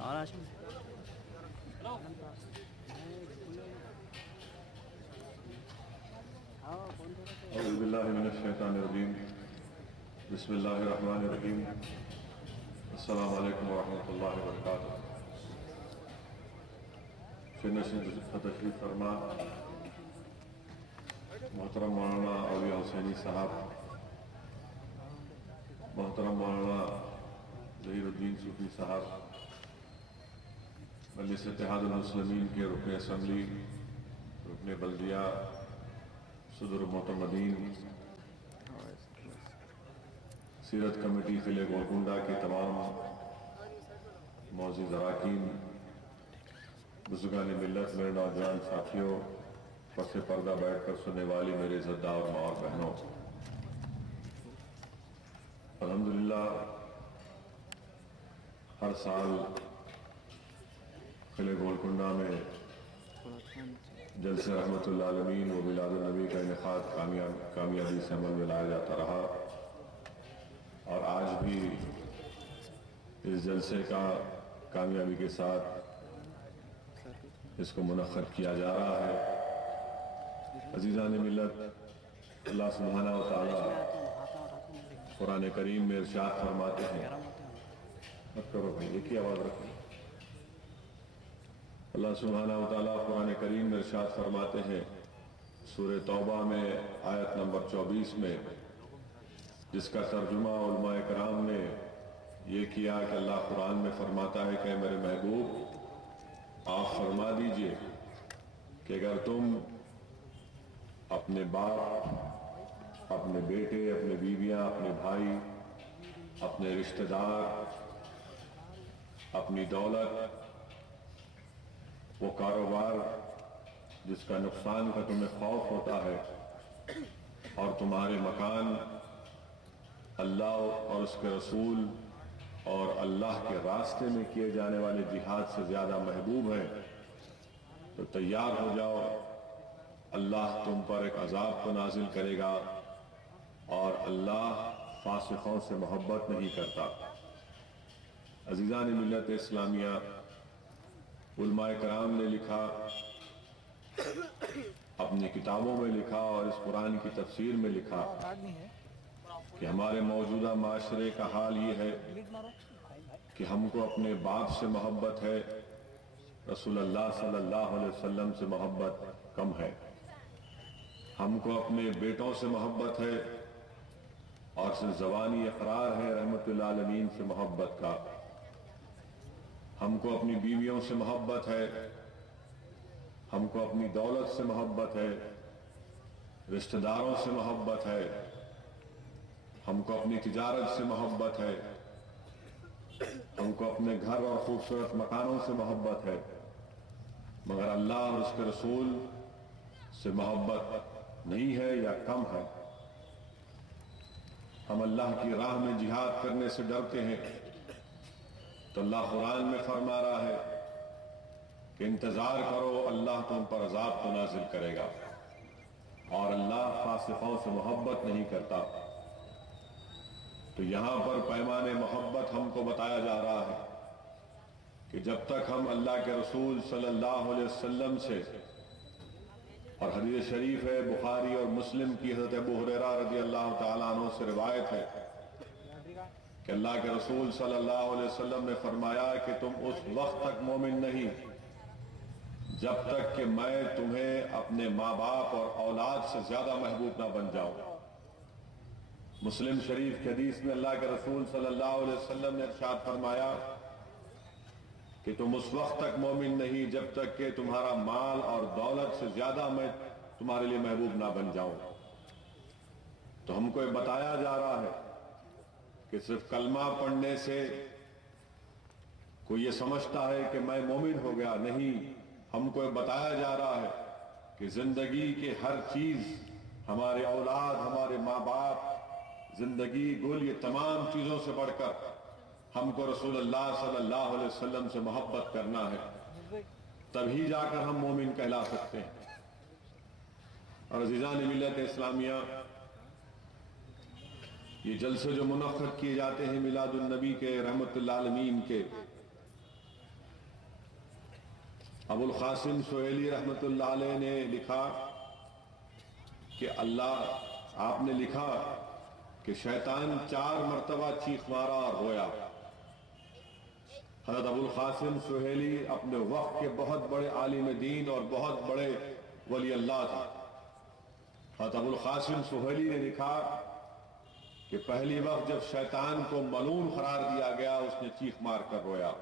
اعوذ باللہ من الشیطان الرجیم بسم اللہ الرحمن الرحیم السلام علیکم ورحمۃ اللہ وبرکاتہ۔ تشریف فرما محترم مولانا اولیاء حسینی صاحب، محترم مولانا ظہیر الدین صوفی صاحب، مجلس اتحاد المسلمین کے رکن اسمبلی، رکن بلدیہ، صدر معتمدین، سیرت کمیٹی ضلع گولکنڈہ کے تمام معزز اراکین، بزرگان ملت، میرے نوجوان ساتھیوں، پس پردہ بیٹھ کر سننے والی میرے عزتدار ماں اور بہنوں، الحمدللہ ہر سال قلعہ گولکنڈہ میں جلسہ رحمت اللہ عالمین و میلاد النبی کا انعقاد کامیابی سے عمل میں لایا جاتا رہا، اور آج بھی اس جلسے کا کامیابی کے ساتھ اس کو منعقد کیا جا رہا ہے۔ عزیزان ملت، اللہ سبحانہ و تعالی قرآن کریم میں ارشاد فرماتے ہیں، مت کرو بھائی، ایک ہی آواز رکھیں۔ اللہ سبحانہ و تعالیٰ قرآن کریم میں ارشاد فرماتے ہیں سورہ توبہ میں آیت نمبر 24 میں، جس کا ترجمہ علماء کرام نے یہ کیا کہ اللہ قرآن میں فرماتا ہے کہ میرے محبوب آپ فرما دیجئے کہ اگر تم اپنے باپ، اپنے بیٹے، اپنے بیویاں، اپنے بھائی، اپنے رشتہ دار، اپنی دولت، وہ کاروبار جس کا نقصان کا تمہیں خوف ہوتا ہے، اور تمہارے مکان اللہ اور اس کے رسول اور اللہ کے راستے میں کیے جانے والے جہاد سے زیادہ محبوب ہیں، تو تیار ہو جاؤ، اللہ تم پر ایک عذاب کو نازل کرے گا، اور اللہ فاسقوں سے محبت نہیں کرتا۔ عزیزان ملت اسلامیہ، علماء کرام نے لکھا، اپنی کتابوں میں لکھا، اور اس قرآن کی تفسیر میں لکھا کہ ہمارے موجودہ معاشرے کا حال یہ ہے کہ ہم کو اپنے باپ سے محبت ہے، رسول اللہ صلی اللہ علیہ وسلم سے محبت کم ہے۔ ہم کو اپنے بیٹوں سے محبت ہے، اور صرف زبانی اقرار ہے رحمت اللہ عالمین سے محبت کا۔ ہم کو اپنی بیویوں سے محبت ہے، ہم کو اپنی دولت سے محبت ہے، رشتہ داروں سے محبت ہے، ہم کو اپنی تجارت سے محبت ہے، ہم کو اپنے گھر اور خوبصورت مکانوں سے محبت ہے، مگر اللہ اور اس کے رسول سے محبت نہیں ہے یا کم ہے۔ ہم اللہ کی راہ میں جہاد کرنے سے ڈرتے ہیں، تو اللہ قرآن میں فرما رہا ہے کہ انتظار کرو، اللہ تم پر عذاب کو نازل کرے گا، اور اللہ فاسقوں سے محبت نہیں کرتا۔ تو یہاں پر پیمان محبت ہم کو بتایا جا رہا ہے کہ جب تک ہم اللہ کے رسول صلی اللہ علیہ وسلم سے، اور حدیث شریف ہے بخاری اور مسلم کی، حضرت ابو ہریرہ رضی اللہ تعالیٰ عنہ سے روایت ہے کہ اللہ کے رسول صلی اللہ علیہ وسلم نے فرمایا کہ تم اس وقت تک مومن نہیں جب تک کہ میں تمہیں اپنے ماں باپ اور اولاد سے زیادہ محبوب نہ بن جاؤں۔ مسلم شریف کی حدیث میں اللہ کے رسول صلی اللہ علیہ وسلم نے ارشاد فرمایا کہ تم اس وقت تک مومن نہیں جب تک کہ تمہارا مال اور دولت سے زیادہ میں تمہارے لیے محبوب نہ بن جاؤں۔ تو ہم کو یہ بتایا جا رہا ہے کہ صرف کلمہ پڑھنے سے کوئی یہ سمجھتا ہے کہ میں مومن ہو گیا، نہیں، ہم کو یہ بتایا جا رہا ہے کہ زندگی کے ہر چیز، ہمارے اولاد، ہمارے ماں باپ، زندگی گل، یہ تمام چیزوں سے بڑھ کر ہم کو رسول اللہ صلی اللہ علیہ وسلم سے محبت کرنا ہے، تبھی جا کر ہم مومن کہلا سکتے ہیں۔ اور عزیزان ملت اسلامیہ، یہ جلسے جو منعقد کیے جاتے ہیں میلاد النبی کے، رحمت اللہ عالمین کے، ابو القاسم سہیلی رحمۃ اللہ علیہ نے لکھا کہ آپ نے لکھا کہ شیطان 4 مرتبہ چیخ مارا اور رویا۔ حضرت ابو القاسم سہیلی اپنے وقت کے بہت بڑے عالم دین اور بہت بڑے ولی اللہ تھے۔ حضرت ابو القاسم سہیلی نے لکھا کہ پہلی وقت جب شیطان کو ملعون قرار دیا گیا اس نے چیخ مار کر رویا۔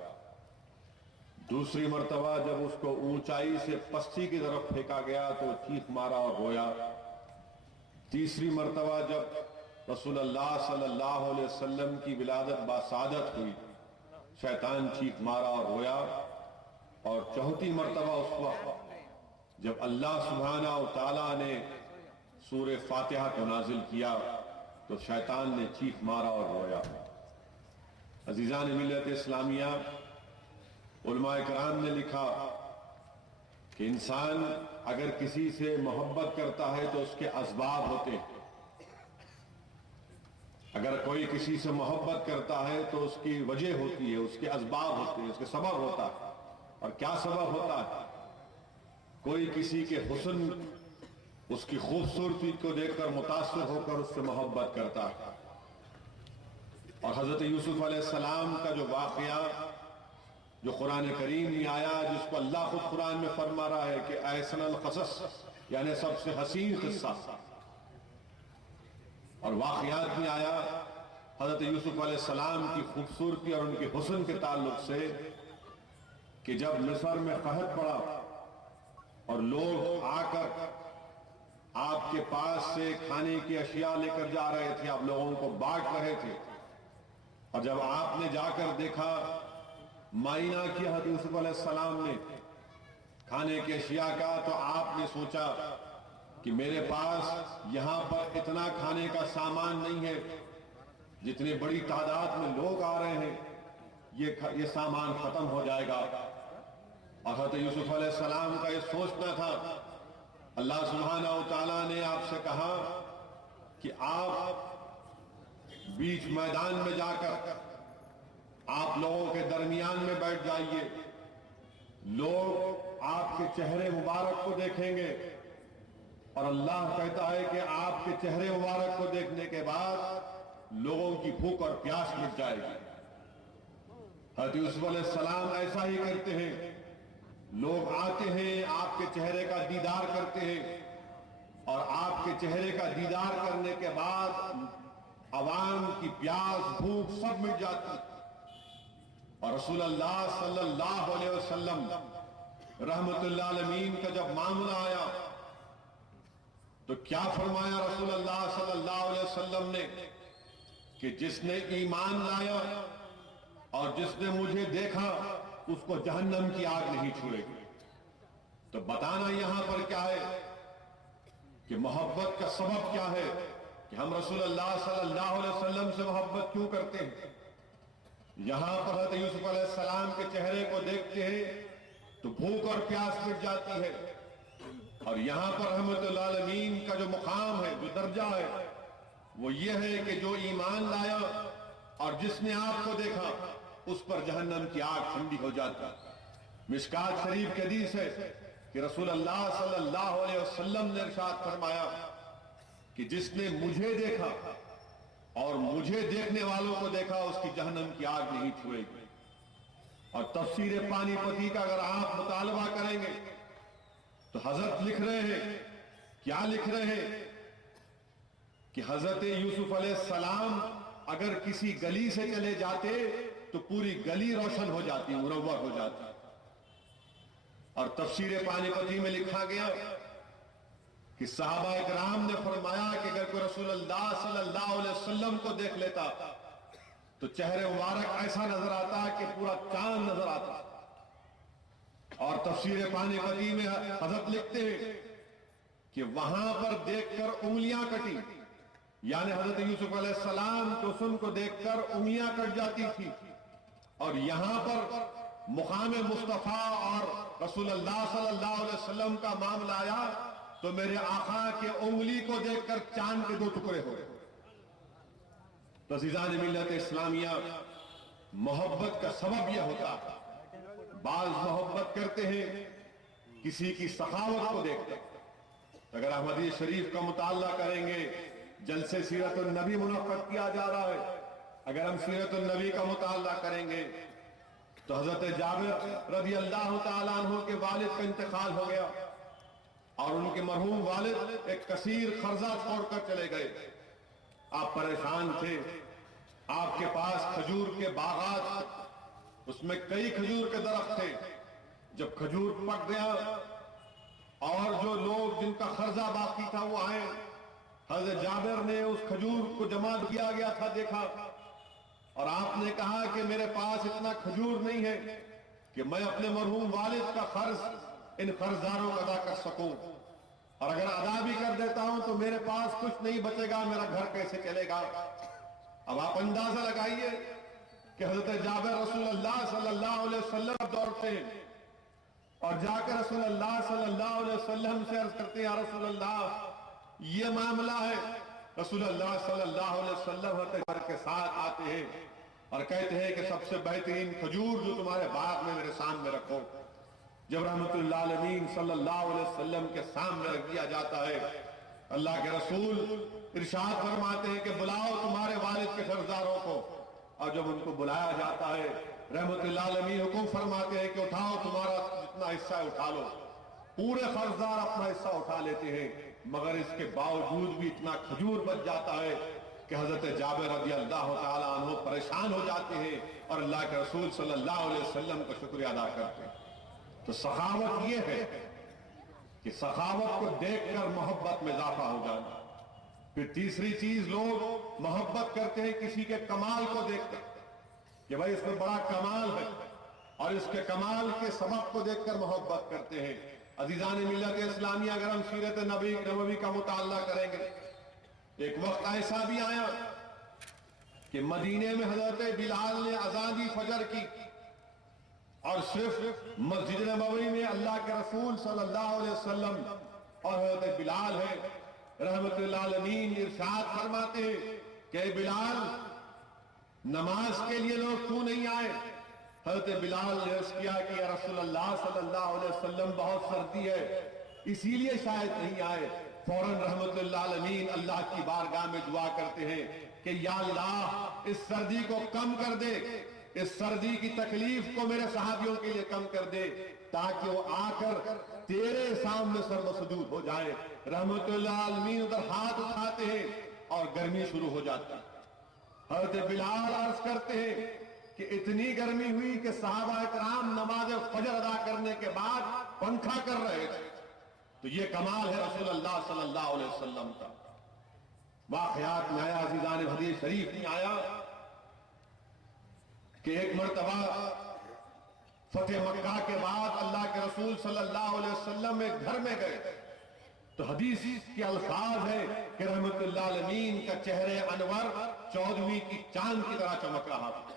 دوسری مرتبہ جب اس کو اونچائی سے پستی کی طرف پھینکا گیا تو چیخ مارا اور رویا۔ تیسری مرتبہ جب رسول اللہ صلی اللہ علیہ وسلم کی ولادت باسعادت ہوئی شیطان چیخ مارا اور رویا۔ اور چوتھی مرتبہ اس وقت جب اللہ سبحانہ و تعالیٰ نے سورہ فاتحہ کو نازل کیا تو شیطان نے چیخ مارا اور رویا۔ عزیزان ملت اسلامیہ، علماء کرام نے لکھا کہ انسان اگر کسی سے محبت کرتا ہے تو اس کے اسباب ہوتے ہیں۔ اگر کوئی کسی سے محبت کرتا ہے تو اس کی وجہ ہوتی ہے، اس کے اسباب ہوتے ہیں، اس کے سبب ہوتا ہے۔ اور کیا سبب ہوتا ہے؟ کوئی کسی کے حسن، اس کی خوبصورتی کو دیکھ کر متاثر ہو کر اس سے محبت کرتا ہے۔ اور حضرت یوسف علیہ السلام کا جو واقعہ جو قرآن کریم میں آیا، جس کو اللہ خود قرآن میں فرما رہا ہے کہ احسن القصص، یعنی سب سے حسین قصہ، اور واقعات میں آیا حضرت یوسف علیہ السلام کی خوبصورتی اور ان کے حسن کے تعلق سے کہ جب مصر میں قحط پڑا اور لوگ آ کر آپ کے پاس سے کھانے کی اشیاء لے کر جا رہے تھے، آپ لوگوں کو بانٹ رہے تھے، اور جب آپ نے جا کر دیکھا، معائنہ کیا حضرت یوسف علیہ السلام نے کھانے کی اشیاء کا، تو آپ نے سوچا کہ میرے پاس یہاں پر اتنا کھانے کا سامان نہیں ہے، جتنی بڑی تعداد میں لوگ آ رہے ہیں یہ سامان ختم ہو جائے گا۔ اور حضرت یوسف علیہ السلام کا یہ سوچنا تھا۔ اللہ سبحانہ و تعالیٰ نے آپ سے کہا کہ آپ بیچ میدان میں جا کر آپ لوگوں کے درمیان میں بیٹھ جائیے، لوگ آپ کے چہرے مبارک کو دیکھیں گے، اور اللہ کہتا ہے کہ آپ کے چہرے مبارک کو دیکھنے کے بعد لوگوں کی بھوک اور پیاس مٹ جائے گی۔ حضرت یوسف علیہ السلام ایسا ہی کرتے ہیں، لوگ آتے ہیں، آپ کے چہرے کا دیدار کرتے ہیں، اور آپ کے چہرے کا دیدار کرنے کے بعد عوام کی پیاس بھوک سب مٹ جاتی ہے۔ اور رسول اللہ صلی اللہ علیہ وسلم رحمت اللہ عالمین کا جب معاملہ آیا تو کیا فرمایا رسول اللہ صلی اللہ علیہ وسلم نے کہ جس نے ایمان لایا اور جس نے مجھے دیکھا اس کو جہنم کی آگ نہیں چھوڑے گی۔ تو بتانا یہاں پر کیا ہے کہ محبت کا سبب کیا ہے، کہ ہم رسول اللہ صلی اللہ علیہ وسلم سے محبت کیوں کرتے ہیں۔ یہاں پر حضرت یوسف علیہ السلام کے چہرے کو دیکھتے ہیں تو بھوک اور پیاس مٹ جاتی ہے، اور یہاں پر رحمت اللہ العالمین کا جو مقام ہے، جو درجہ ہے، وہ یہ ہے کہ جو ایمان لایا اور جس نے آپ کو دیکھا اس پر جہنم کی آگ ٹھنڈی ہو جاتی۔ مشکات شریف کی حدیث ہے کہ رسول اللہ صلی اللہ علیہ وسلم نے ارشاد فرمایا کہ جس نے مجھے دیکھا اور مجھے دیکھنے والوں کو دیکھا اس کی جہنم کی آگ نہیں چھوئے گی۔ اور تفسیر پانی پتی کا اگر آپ مطالبہ کریں گے تو حضرت لکھ رہے ہیں، کیا لکھ رہے ہیں کہ حضرت یوسف علیہ السلام اگر کسی گلی سے چلے جاتے تو پوری گلی روشن ہو جاتی، منور ہو جاتی۔ اور تفسیر پانی پتی میں لکھا گیا کہ صحابہ اکرام نے فرمایا کہ اگر کوئی رسول اللہ صلی اللہ علیہ وسلم کو دیکھ لیتا تو چہرے مبارک ایسا نظر آتا کہ پورا چاند نظر آتا۔ اور تفسیر پانی پتی میں حضرت لکھتے ہیں کہ وہاں پر دیکھ کر انگلیاں کٹی، یعنی حضرت یوسف علیہ السلام کے حسن کو دیکھ کر انگلیاں کٹ جاتی تھی، اور یہاں پر مقام مصطفیٰ اور رسول اللہ صلی اللہ علیہ وسلم کا معاملہ آیا تو میرے آقا کے انگلی کو دیکھ کر چاند کے 2 ٹکڑے ہو گئے۔ تو عزیزان ملت اسلامیہ، محبت کا سبب یہ ہوتا ہے، بعض محبت کرتے ہیں کسی کی سخاوت کو دیکھ کر۔ اگر ہم حدیث شریف کا مطالعہ کریں گے، جلسے سیرت النبی منعقد کیا جا رہا ہے، اگر ہم سیرت النبی کا مطالعہ کریں گے تو حضرت جابر رضی اللہ تعالیٰ عنہ کے والد کا انتقال ہو گیا اور ان کے مرحوم والد ایک کثیر قرضہ چھوڑ کر چلے گئے۔ آپ پریشان تھے، آپ کے پاس کھجور کے باغات، اس میں کئی کھجور کے درخت تھے۔ جب کھجور پک گیا اور جو لوگ جن کا قرضہ باقی تھا وہ آئے، حضرت جابر نے اس کھجور کو جمع کیا گیا تھا دیکھا، اور آپ نے کہا کہ میرے پاس اتنا کھجور نہیں ہے کہ میں اپنے مرحوم والد کا قرض ان قرضداروں کو ادا کر سکوں، اور اگر ادا بھی کر دیتا ہوں تو میرے پاس کچھ نہیں بچے گا، میرا گھر کیسے چلے گا۔ اب آپ اندازہ لگائیے کہ حضرت جابر رسول اللہ صلی اللہ علیہ وسلم دوڑتے ہیں اور جا کر رسول اللہ صلی اللہ علیہ وسلم سے عرض کرتے ہیں، یا رسول اللہ یہ معاملہ ہے۔ رسول اللہ صلی اللہ علیہ وسلم حضرت جابر کے ساتھ آتے ہیں اور کہتے ہیں کہ سب سے بہترین کھجور جو تمہارے باغ میں میرے سامنے رکھو۔ جب رحمت اللہ علیہ صلی اللہ علیہ وسلم کے سامنے رکھ دیا جاتا ہے، اللہ کے رسول ارشاد فرماتے ہیں کہ بلاؤ تمہارے والد کے قرضداروں کو، اور جب ان کو بلایا جاتا ہے رحمت اللہ علیہ حکم فرماتے ہیں کہ اٹھاؤ تمہارا جتنا حصہ ہے اٹھا لو۔ پورے قرضدار اپنا حصہ اٹھا لیتے ہیں، مگر اس کے باوجود بھی اتنا کھجور بچ جاتا ہے کہ حضرت جابر رضی اللہ تعالیٰ عنہ پریشان ہو جاتے ہیں اور اللہ کے رسول صلی اللہ علیہ وسلم کا شکریہ ادا کرتے ہیں۔ تو سخاوت یہ ہے کہ سخاوت کو دیکھ کر محبت میں اضافہ ہو جانا۔ پھر تیسری چیز، لوگ محبت کرتے ہیں کسی کے کمال کو دیکھ کر کہ بھائی اس میں بڑا کمال ہے، اور اس کے کمال کے سبب کو دیکھ کر محبت کرتے ہیں۔ عزیزان ملت اسلامیہ، اگر ہم سیرت نبوی کا مطالعہ کریں گے، ایک وقت ایسا بھی آیا کہ مدینے میں حضرت بلال نے اذان فجر کی، اور صرف مسجد نبوی میں اللہ کے رسول صلی اللہ علیہ وسلم اور حضرت بلال ہے۔ رحمت اللہ علیہ ارشاد فرماتے ہیں کہ بلال نماز کے لیے لوگ کیوں نہیں آئے؟ حضرت بلال نے عرض کیا کہ یا رسول اللہ صلی اللہ علیہ وسلم بہت سردی ہے اسی لیے شاید نہیں آئے۔ فوراً رحمت اللہ علیہ اللہ کی بارگاہ میں دعا کرتے ہیں کہ یا اللہ اس سردی کو کم کر دے، اس سردی کی تکلیف کو میرے صحابیوں کے لیے کم کر دے، تاکہ وہ آ کر تیرے سامنے سر مسجود ہو جائے۔ رحمت اللہ علیہ ادھر ہاتھ اٹھاتے ہیں اور گرمی شروع ہو جاتی ہے۔ حضرت بلال عرض کرتے ہیں کہ اتنی گرمی ہوئی کہ صحابہ کرام نماز فجر ادا کرنے کے بعد پنکھا کر رہے تھے۔ تو یہ کمال ہے رسول اللہ صلی اللہ علیہ وسلم کا۔ واقعات میں آیا، عزیزان حدیث شریف میں آیا کہ ایک مرتبہ فتح مکہ کے بعد اللہ کے رسول صلی اللہ علیہ وسلم ایک گھر میں گئے تو حدیث کے الفاظ ہے کہ رحمت اللہ علیہ کا چہرے انور 14ویں کی چاند کی طرح چمک رہا تھا،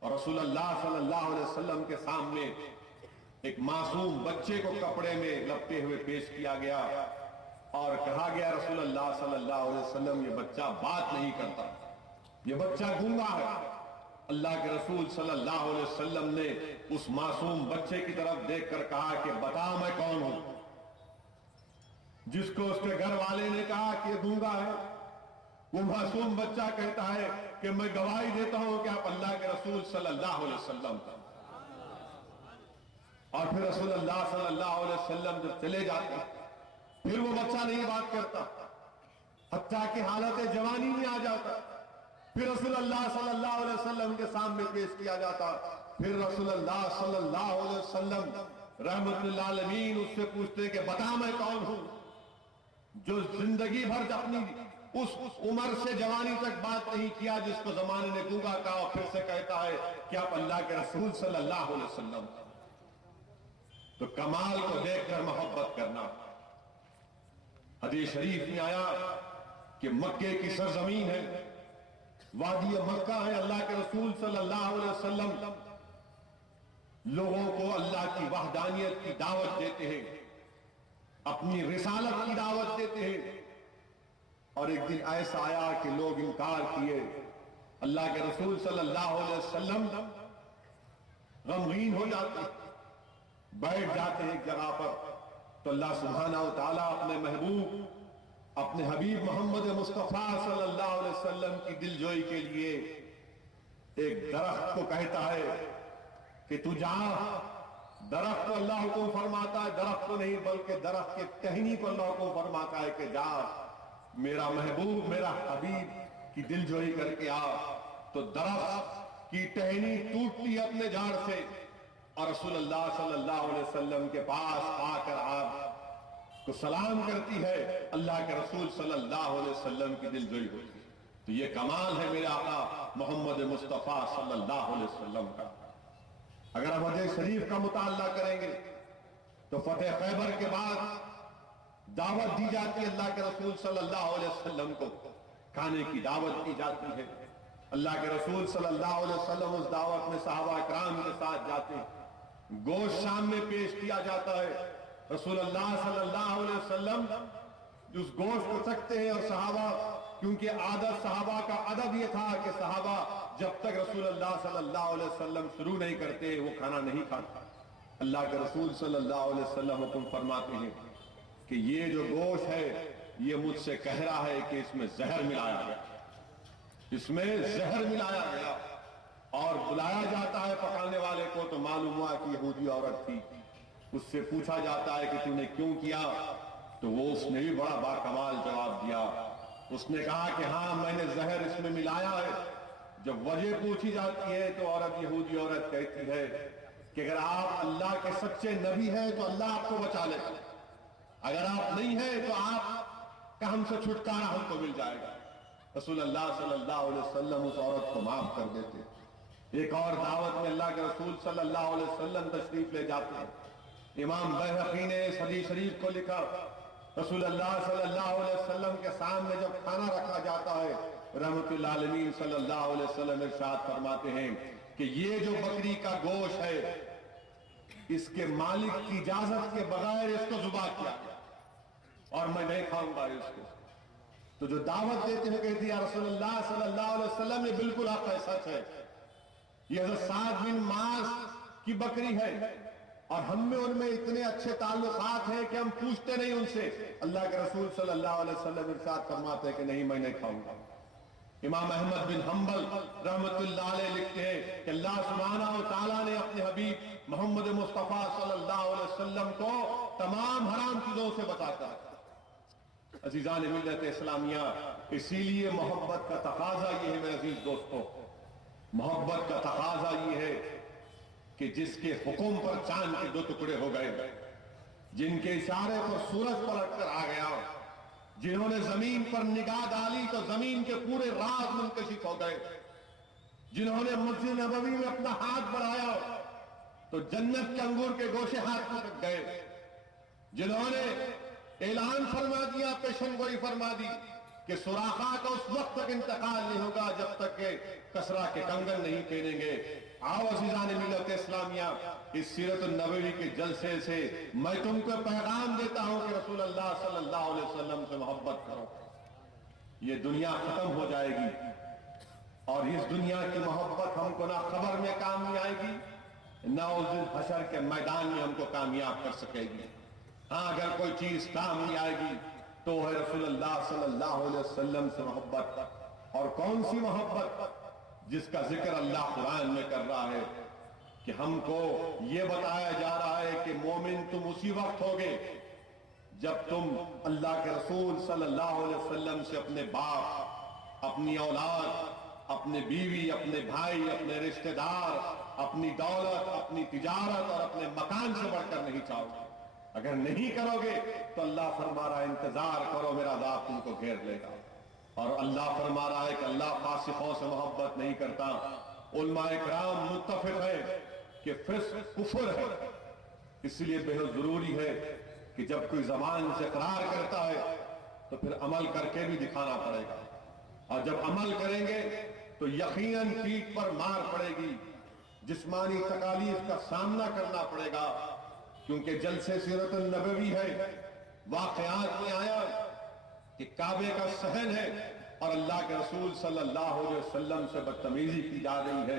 اور رسول اللہ صلی اللہ علیہ وسلم کے سامنے ایک معصوم بچے کو کپڑے میں لپٹے ہوئے پیش کیا گیا اور کہا گیا رسول اللہ صلی اللہ علیہ وسلم یہ بچہ بات نہیں کرتا، یہ بچہ گونگا ہے۔ اللہ کے رسول صلی اللہ علیہ وسلم نے اس معصوم بچے کی طرف دیکھ کر کہا کہ بتا میں کون ہوں؟ جس کو اس کے گھر والے نے کہا کہ یہ گونگا ہے، وہ معصوم بچہ کہتا ہے کہ میں گواہی دیتا ہوں کہ آپ اللہ کے رسول صلی اللہ علیہ وسلم کا۔ اور پھر رسول اللہ صلی اللہ علیہ وسلم جب چلے جاتے پھر وہ بچہ نہیں بات کرتا، حتیٰ کہ حالت جوانی میں آ جاتا، پھر رسول اللہ صلی اللہ علیہ وسلم کے سامنے پیش کیا جاتا، پھر رسول اللہ صلی اللہ علیہ وسلم رحمت اللہ علیہ اس سے پوچھتے کہ بتا میں کون ہوں؟ جو زندگی بھر اپنی اس عمر سے جوانی تک بات نہیں کیا جس کو زمانے نے گونگا کہا، اور پھر سے کہتا ہے کہ آپ اللہ کے رسول صلی اللہ علیہ وسلم۔ تو کمال کو دیکھ کر محبت کرنا۔ حدیث شریف میں آیا کہ مکے کی سرزمین ہے، وادی مکہ ہے، اللہ کے رسول صلی اللہ علیہ وسلم لوگوں کو اللہ کی وحدانیت کی دعوت دیتے ہیں، اپنی رسالت کی دعوت دیتے ہیں، اور ایک دن ایسا آیا کہ لوگ انکار کیے۔ اللہ کے رسول صلی اللہ علیہ وسلم غمگین ہو جاتے، بیٹھ جاتے ہیں ایک جگہ پر تو اللہ سبحانہ و تعالیٰ اپنے محبوب اپنے حبیب محمد مصطفیٰ صلی اللہ علیہ وسلم کی دل جوئی کے لیے ایک درخت کو کہتا ہے کہ تو جا. درخت کو اللہ حکم فرماتا ہے، درخت کو نہیں بلکہ درخت کے ٹہنی کو اللہ حکم فرماتا ہے کہ جا میرا محبوب میرا حبیب کی دل جوئی کر کے آ. تو درخت کی ٹہنی ٹوٹتی ہے اپنے جھاڑ سے اور رسول اللہ صلی اللہ علیہ وسلم کے پاس آ کر آپ کو سلام کرتی ہے. اللہ کے رسول صلی اللہ علیہ وسلم کی دل جوئی ہوتی ہے. تو یہ کمال ہے میرے آقا محمد مصطفیٰ صلی اللہ علیہ وسلم کا. اگر ہم حدیث شریف کا مطالعہ کریں گے تو فتح خیبر کے بعد دعوت دی جاتی ہے اللہ کے رسول صلی اللہ علیہ وسلم کو، کھانے کی دعوت دی جاتی ہے. اللہ کے رسول صلی اللہ علیہ وسلم اس دعوت میں صحابہ کرام کے ساتھ جاتے ہیں. گوشت سامنے پیش کیا جاتا ہے. رسول اللہ صلی اللہ علیہ وسلم اس گوشت کو چکھتے ہیں اور صحابہ، کیونکہ عادت صحابہ کا ادب یہ تھا کہ صحابہ جب تک رسول اللہ صلی اللہ علیہ وسلم شروع نہیں کرتے وہ کھانا نہیں کھاتا. اللہ کے رسول صلی اللہ علیہ وسلم حکم فرماتے ہیں کہ یہ جو گوشت ہے یہ مجھ سے کہہ رہا ہے کہ اس میں زہر ملایا گیا، اس میں زہر ملایا گیا. اور بلایا جاتا ہے پکانے والے کو تو معلوم ہوا کہ یہودی عورت تھی. اس سے پوچھا جاتا ہے کہ تم نے کیوں کیا؟ تو وہ اس نے بھی بڑا باکمال جواب دیا. اس نے کہا کہ ہاں میں نے زہر اس میں ملایا ہے. جب وجہ پوچھی جاتی ہے تو عورت یہودی عورت کہتی ہے کہ اگر آپ اللہ کے سچے نبی ہیں تو اللہ آپ کو بچا لے گا، اگر آپ نہیں ہیں تو آپ کا ہم سے چھٹکارا ہم کو مل جائے گا. رسول اللہ صلی اللہ علیہ وسلم اس عورت کو معاف کر دیتے. ایک اور دعوت میں اللہ کے رسول صلی اللہ علیہ وسلم تشریف لے جاتے ہیں. امام بیہقی نے اس حدیث شریف کو لکھا. رسول اللہ صلی اللہ علیہ وسلم کے سامنے جب کھانا رکھا جاتا ہے رحمت اللہ علیہ صلی اللہ علیہ وسلم ارشاد فرماتے ہیں کہ یہ جو بکری کا گوشت ہے اس کے مالک کی اجازت کے بغیر اس کو ذبح کیا اور میں نہیں کھاؤں گا اس کو. تو جو دعوت دیتے ہیں کہتے ہیں یا رسول اللہ صلی اللہ علیہ وسلم یہ بالکل حق ہے، سچ ہے. یہ حضرت سعد بن معاذ کی بکری ہے اور ہم میں ان میں اتنے اچھے تعلقات ہیں کہ ہم پوچھتے نہیں ان سے. اللہ کے رسول صلی اللہ علیہ وسلم ارشاد فرماتے ہیں کہ نہیں میں نہیں کھاؤں گا. امام احمد بن حنبل رحمت اللہ علیہ لکھتے ہیں کہ اللہ سبحانہ و تعالیٰ نے اپنے حبیب محمد مصطفیٰ صلی اللہ علیہ وسلم کو تمام حرام چیزوں سے بچاتا ہے. عزیزان ملت اسلامیہ، اسی لیے محبت کا تقاضا یہ ہے میرے عزیز دوستو، محبت کا تقاضا یہ ہے کہ جس کے حکم پر چاند کے دو ٹکڑے ہو گئے، جن کے اشارے پر سورج پلٹ کر آ گیا، جنہوں نے زمین پر نگاہ ڈالی تو زمین کے پورے راز منکشف ہو گئے، جنہوں نے مسجد نبوی میں اپنا ہاتھ بڑھایا تو جنت کے انگور کے گوشے ہاتھ میں رکھ گئے، جنہوں نے اعلان فرما دیا، پیشن گوئی فرما دی کہ سراخا کا اس وقت تک انتقال نہیں ہوگا جب تک کہ کسرا کے کنگن نہیں پہنیں گے. آؤ عزیزان ملت اسلامیہ، اس سیرت النبوی کے جلسے سے میں تم کو پیغام دیتا ہوں کہ رسول اللہ صلی اللہ علیہ وسلم سے محبت کرو. یہ دنیا ختم ہو جائے گی اور اس دنیا کی محبت ہم کو نہ خبر میں کام نہیں آئے گی نہ اس دن حشر کے میدان میں ہم کو کامیاب کر سکے گی. ہاں اگر کوئی چیز کام نہیں آئے گی تو ہے رسول اللہ صلی اللہ علیہ وسلم سے محبت. اور کون سی محبت؟ جس کا ذکر اللہ قرآن میں کر رہا ہے کہ ہم کو یہ بتایا جا رہا ہے کہ مومن تم اسی وقت ہوگے جب تم اللہ کے رسول صلی اللہ علیہ وسلم سے اپنے باپ، اپنی اولاد، اپنے بیوی، اپنے بھائی، اپنے رشتہ دار، اپنی دولت، اپنی تجارت اور اپنے مکان سے بڑھ کر نہیں چاہو گے. اگر نہیں کرو گے تو اللہ فرما رہا ہے انتظار کرو میرا عذاب تم کو گھیر لے گا. اور اللہ فرما رہا ہے کہ اللہ فاسقوں سے محبت نہیں کرتا. علماء اکرام متفق ہے کہ فسق کفر ہے. اس لیے بہت ضروری ہے کہ جب کوئی زبان سے اقرار کرتا ہے تو پھر عمل کر کے بھی دکھانا پڑے گا. اور جب عمل کریں گے تو یقیناً پیٹھ پر مار پڑے گی، جسمانی تکالیف کا سامنا کرنا پڑے گا. کیونکہ جلسے سیرت النبوی ہے، واقعات میں آیا کہ کعبے کا صحن ہے اور اللہ کے رسول صلی اللہ علیہ وسلم سے بدتمیزی کی جا رہی ہے.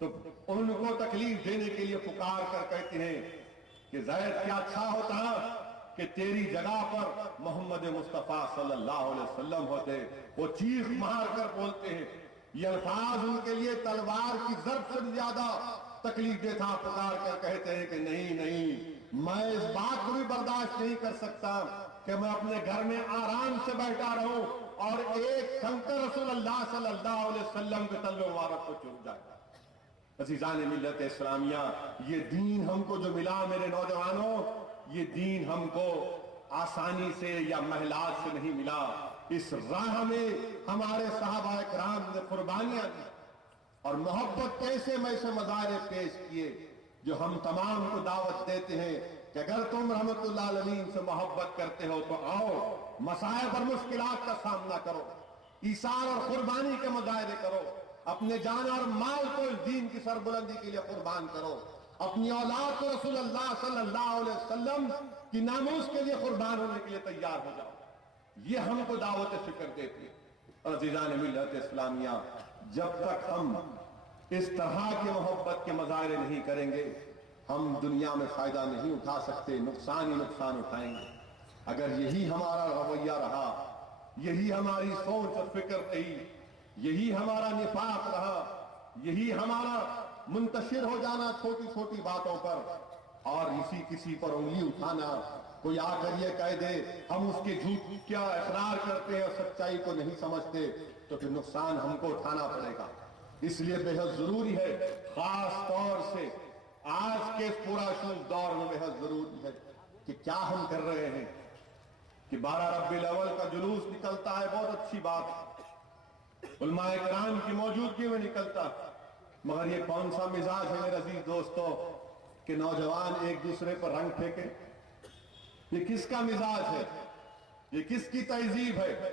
تو ان کو تکلیف دینے کے لیے پکار کر کہتے ہیں کہ زید کیا اچھا ہوتا کہ تیری جگہ پر محمد مصطفیٰ صلی اللہ علیہ وسلم ہوتے. وہ چیخ مار کر بولتے ہیں. یہ الفاظ ان کے لیے تلوار کی ضرب سے زیادہ تکلیف دہ تھا. پکار کر کہتے ہیں کہ نہیں نہیں، میں اس بات کو بھی برداشت نہیں کر سکتا کہ میں اپنے گھر میں آرام سے بیٹھا رہوں اور ایک کنکر رسول اللہ صلی اللہ علیہ وسلم کے تلوے مبارک کو چوب جائے. عزیزان ملت اسلامیہ، یہ دین ہم کو جو ملا میرے نوجوانوں، یہ دین ہم کو آسانی سے یا محلات سے نہیں ملا. اس راہ میں ہمارے صحابہ کرام نے قربانیاں دی اور محبت کیسے ایسے مظاہرے پیش کیے جو ہم تمام کو دعوت دیتے ہیں کہ اگر تم رحمت اللہ علیہ سے محبت کرتے ہو تو آؤ، مسائب اور مشکلات کا سامنا کرو، ایثار اور قربانی کے مظاہرے کرو، اپنے جان اور مال کو اس دین کی سربلندی کے لیے قربان کرو، اپنی اولاد کو رسول اللہ صلی اللہ علیہ وسلم کی ناموس کے لیے قربان ہونے کے لیے تیار ہو جاؤ. یہ ہم کو دعوت فکر دیتی ہے. اور عزیزان ملت اسلامیہ، جب تک ہم اس طرح کی محبت کے مظاہرے نہیں کریں گے، ہم دنیا میں فائدہ نہیں اٹھا سکتے، نقصان ہی نقصان اٹھائیں گے. اگر یہی ہمارا رویہ رہا، یہی ہماری سوچ اور فکر رہی، یہی ہمارا نفاق رہا، یہی ہمارا منتشر ہو جانا چھوٹی چھوٹی باتوں پر اور کسی پر انگلی اٹھانا، کوئی آ کر یہ کہہ دے ہم اس کے جھوٹ کیا اقرار کرتے ہیں اور سچائی کو نہیں سمجھتے، تو پھر نقصان ہم کو اٹھانا پڑے گا. اس لیے بے حد ضروری ہے، خاص طور سے آج کے اس پورا شوز دور میں بے حد ضروری ہے کہ کیا ہم کر رہے ہیں. کہ 12 ربیع الاول کا جلوس نکلتا ہے، بہت اچھی بات ہے، علماء کرام کی موجودگی میں نکلتا ہے، مگر یہ کون سا مزاج ہے میرے عزیز دوستو کہ نوجوان ایک دوسرے پر رنگ پھینکے؟ یہ کس کا مزاج ہے؟ یہ کس کی تہذیب ہے؟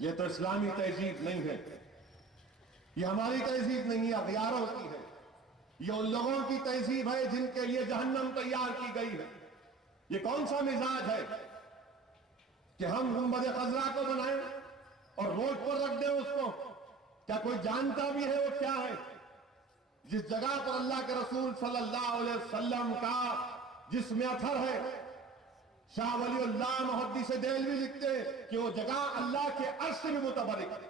یہ تو اسلامی تہذیب نہیں ہے، یہ ہماری تہذیب نہیں ہے، اغیاروں کی ہے. یہ ان لوگوں کی تہذیب ہے جن کے لیے جہنم تیار کی گئی ہے. یہ کون سا مزاج ہے کہ ہم گنبد خضرا کو بنائیں اور روڈ پر رکھ دیں اس کو؟ کیا کوئی جانتا بھی ہے وہ کیا ہے؟ جس جگہ پر اللہ کے رسول صلی اللہ علیہ وسلم کا جسم اثر ہے، شاہ ولی اللہ محدث دہلوی لکھتے کہ وہ جگہ اللہ کے عرش سے بھی متبرک ہے،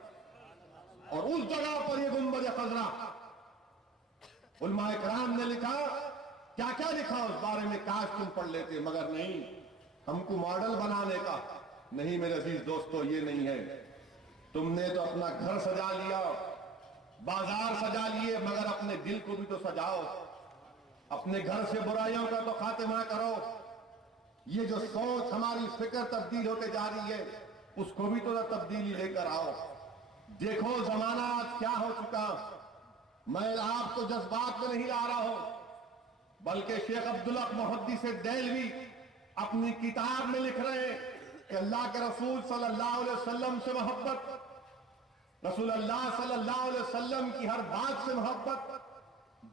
اور اس جگہ پر یہ گنبد خضرا. علماء کرام نے لکھا، کیا کیا لکھا اس بارے میں، کاش تم پڑھ لیتے، مگر نہیں، ہم کو ماڈل بنانے کا نہیں. میرے عزیز دوستو، یہ نہیں ہے. تم نے تو اپنا گھر سجا لیا، بازار سجا لیے، مگر اپنے دل کو بھی تو سجاؤ. اپنے گھر سے برائیوں کا تو خاتمہ کرو. یہ جو سوچ ہماری فکر تبدیل ہوتے جا رہی ہے، اس کو بھی تو تبدیلی لے کر آؤ. دیکھو زمانہ آج کیا ہو چکا. میں آپ کو جذبات میں نہیں لا رہا ہوں، بلکہ شیخ عبدالحق محدث دہلوی اپنی کتاب میں لکھ رہے ہیں کہ اللہ کے رسول صلی اللہ علیہ وسلم سے محبت، رسول اللہ صلی اللہ علیہ وسلم کی ہر بات سے محبت،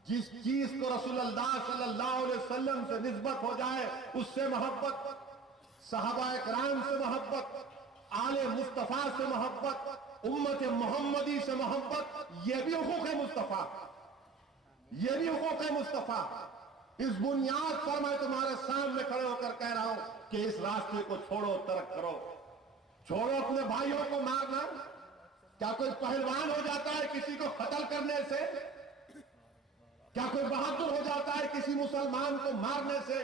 جس چیز کو رسول اللہ صلی اللہ علیہ وسلم سے نسبت ہو جائے اس سے محبت، صحابہ کرام سے محبت، آل مصطفیٰ سے محبت، امت محمدی سے محبت، یہ بھی حقوق مصطفیٰ، یہ بھی حقوق مصطفیٰ. اس بنیاد پر میں تمہارے سامنے کھڑے ہو کر کہہ رہا ہوں کہ اس راستے کو چھوڑو، ترک کرو. چھوڑو اپنے بھائیوں کو مارنا. کیا کوئی پہلوان ہو جاتا ہے کسی کو قتل کرنے سے؟ کیا کوئی بہادر ہو جاتا ہے کسی مسلمان کو مارنے سے؟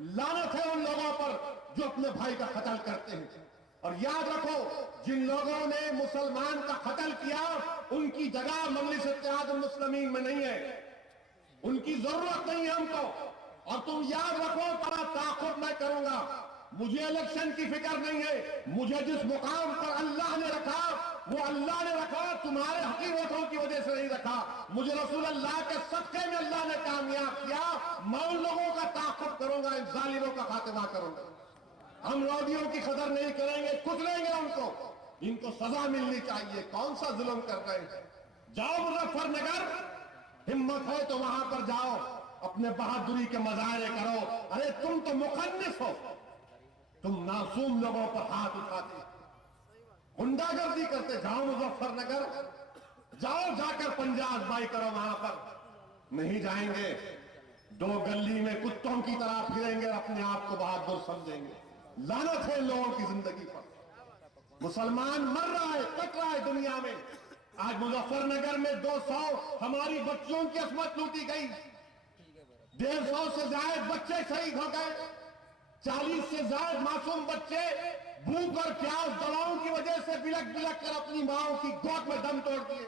لعنت ہے ان لوگوں پر جو اپنے بھائی کا قتل کرتے ہیں. اور یاد رکھو، جن لوگوں نے مسلمان کا قتل کیا ان کی جگہ مجلس اتحاد المسلمین میں نہیں ہے، ان کی ضرورت نہیں ہے ہم کو. اور تم یاد رکھو، بڑا تعاقب میں کروں گا، مجھے الیکشن کی فکر نہیں ہے. مجھے جس مقام پر اللہ نے رکھا وہ اللہ نے رکھا، تمہارے حقیقتوں کی وجہ سے نہیں رکھا. مجھے رسول اللہ کے صدقے میں اللہ نے کامیاب کیا، میں ان لوگوں کا تعاقب کروں گا، ان ظالموں کا خاتمہ کروں گا. ہم رودیوں کی قدر نہیں کریں گے، کچلیں گے ان کو. ان کو سزا ملنی چاہیے. کون سا ظلم کر رہے ہیں؟ جاؤ مظفر نگر، ہمت ہے تو وہاں پر جاؤ، اپنے بہادری کے مظاہرے کرو. ارے تم تو مخنث ہو، تم معصوم لوگوں پر ہاتھ اٹھاتے، غنڈہ گردی کرتے. جاؤ مظفر نگر، جاؤ، جا کر 50 بائی کرو وہاں پر. نہیں جائیں گے، دو گلی میں کتوں کی طرح پھریں گے اور اپنے آپ کو بہادر سمجھیں گے۔ لعنت ہے لوگوں کی زندگی پر۔ مسلمان مر رہا ہے، کٹ رہا ہے دنیا میں۔ آج مظفر نگر میں 200 ہماری بچیوں کی عصمت لوٹی گئی، 150 سے زائد بچے شہید ہو گئے، 40 سے زائد معصوم بچے بھوک اور پیاس دواؤں کی وجہ سے بلک بلک کر اپنی ماؤں کی گود میں دم توڑ دیے،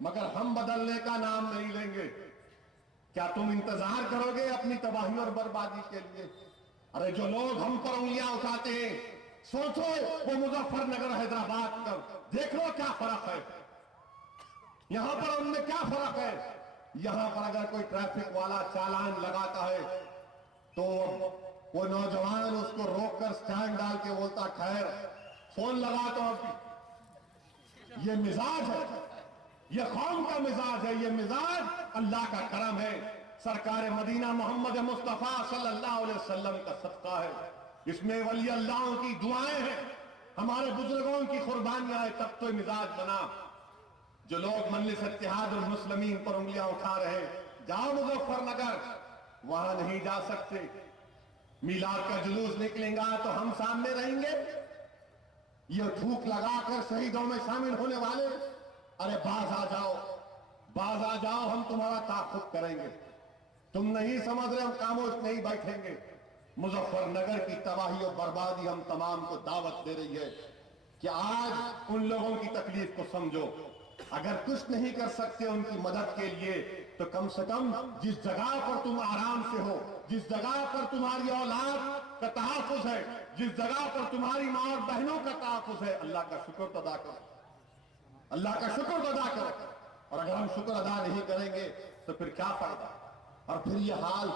مگر ہم بدلنے کا نام نہیں لیں گے۔ کیا تم انتظار کرو گے اپنی تباہی اور بربادی کے لیے؟ ارے جو لوگ ہم پر انگلیاں اٹھاتے ہیں، سوچو وہ مظفر نگر حیدرآباد کا دیکھ لو کیا فرق ہے، یہاں پر ان میں کیا فرق ہے۔ یہاں پر اگر کوئی ٹریفک والا چالان لگاتا ہے تو وہ نوجوان اس کو روک کر سٹینڈ ڈال کے بولتا خیر فون لگا تو اب۔ یہ مزاج ہے، یہ قوم کا مزاج ہے، یہ مزاج اللہ کا کرم ہے، سرکار مدینہ محمد مصطفیٰ صلی اللہ علیہ وسلم کا صدقہ ہے۔ اس میں ولی اللہ کی دعائیں ہیں، ہمارے بزرگوں کی قربانیاں ہیں، تب تو مزاج بنا۔ جو لوگ مجلس اتحاد المسلمین پر انگلیاں اٹھا رہے، جاؤ مظفر نگر، وہاں نہیں جا سکتے۔ میلاد کا جلوس نکلیں گا تو ہم سامنے رہیں گے، یہ تھوک لگا کر شہیدوں میں شامل ہونے والے، ارے باز آ جاؤ، باز آ جاؤ، ہم تمہارا تعاقب کریں گے۔ تم نہیں سمجھ رہے، ہم خاموش نہیں بیٹھیں گے۔ مظفر نگر کی تباہی اور بربادی ہم تمام کو دعوت دے رہی ہے کہ آج ان لوگوں کی تکلیف کو سمجھو۔ اگر کچھ نہیں کر سکتے ان کی مدد کے لیے تو کم سے کم جس جگہ پر تم آرام سے ہو، جس جگہ پر تمہاری اولاد کا تحفظ ہے، جس جگہ پر تمہاری ماں اور بہنوں کا تحفظ ہے، اللہ کا شکر ادا کرو، اللہ کا شکر ادا کرو۔ اور اگر ہم شکر ادا نہیں کریں گے تو پھر کیا فائدہ؟ اور پھر یہ حال،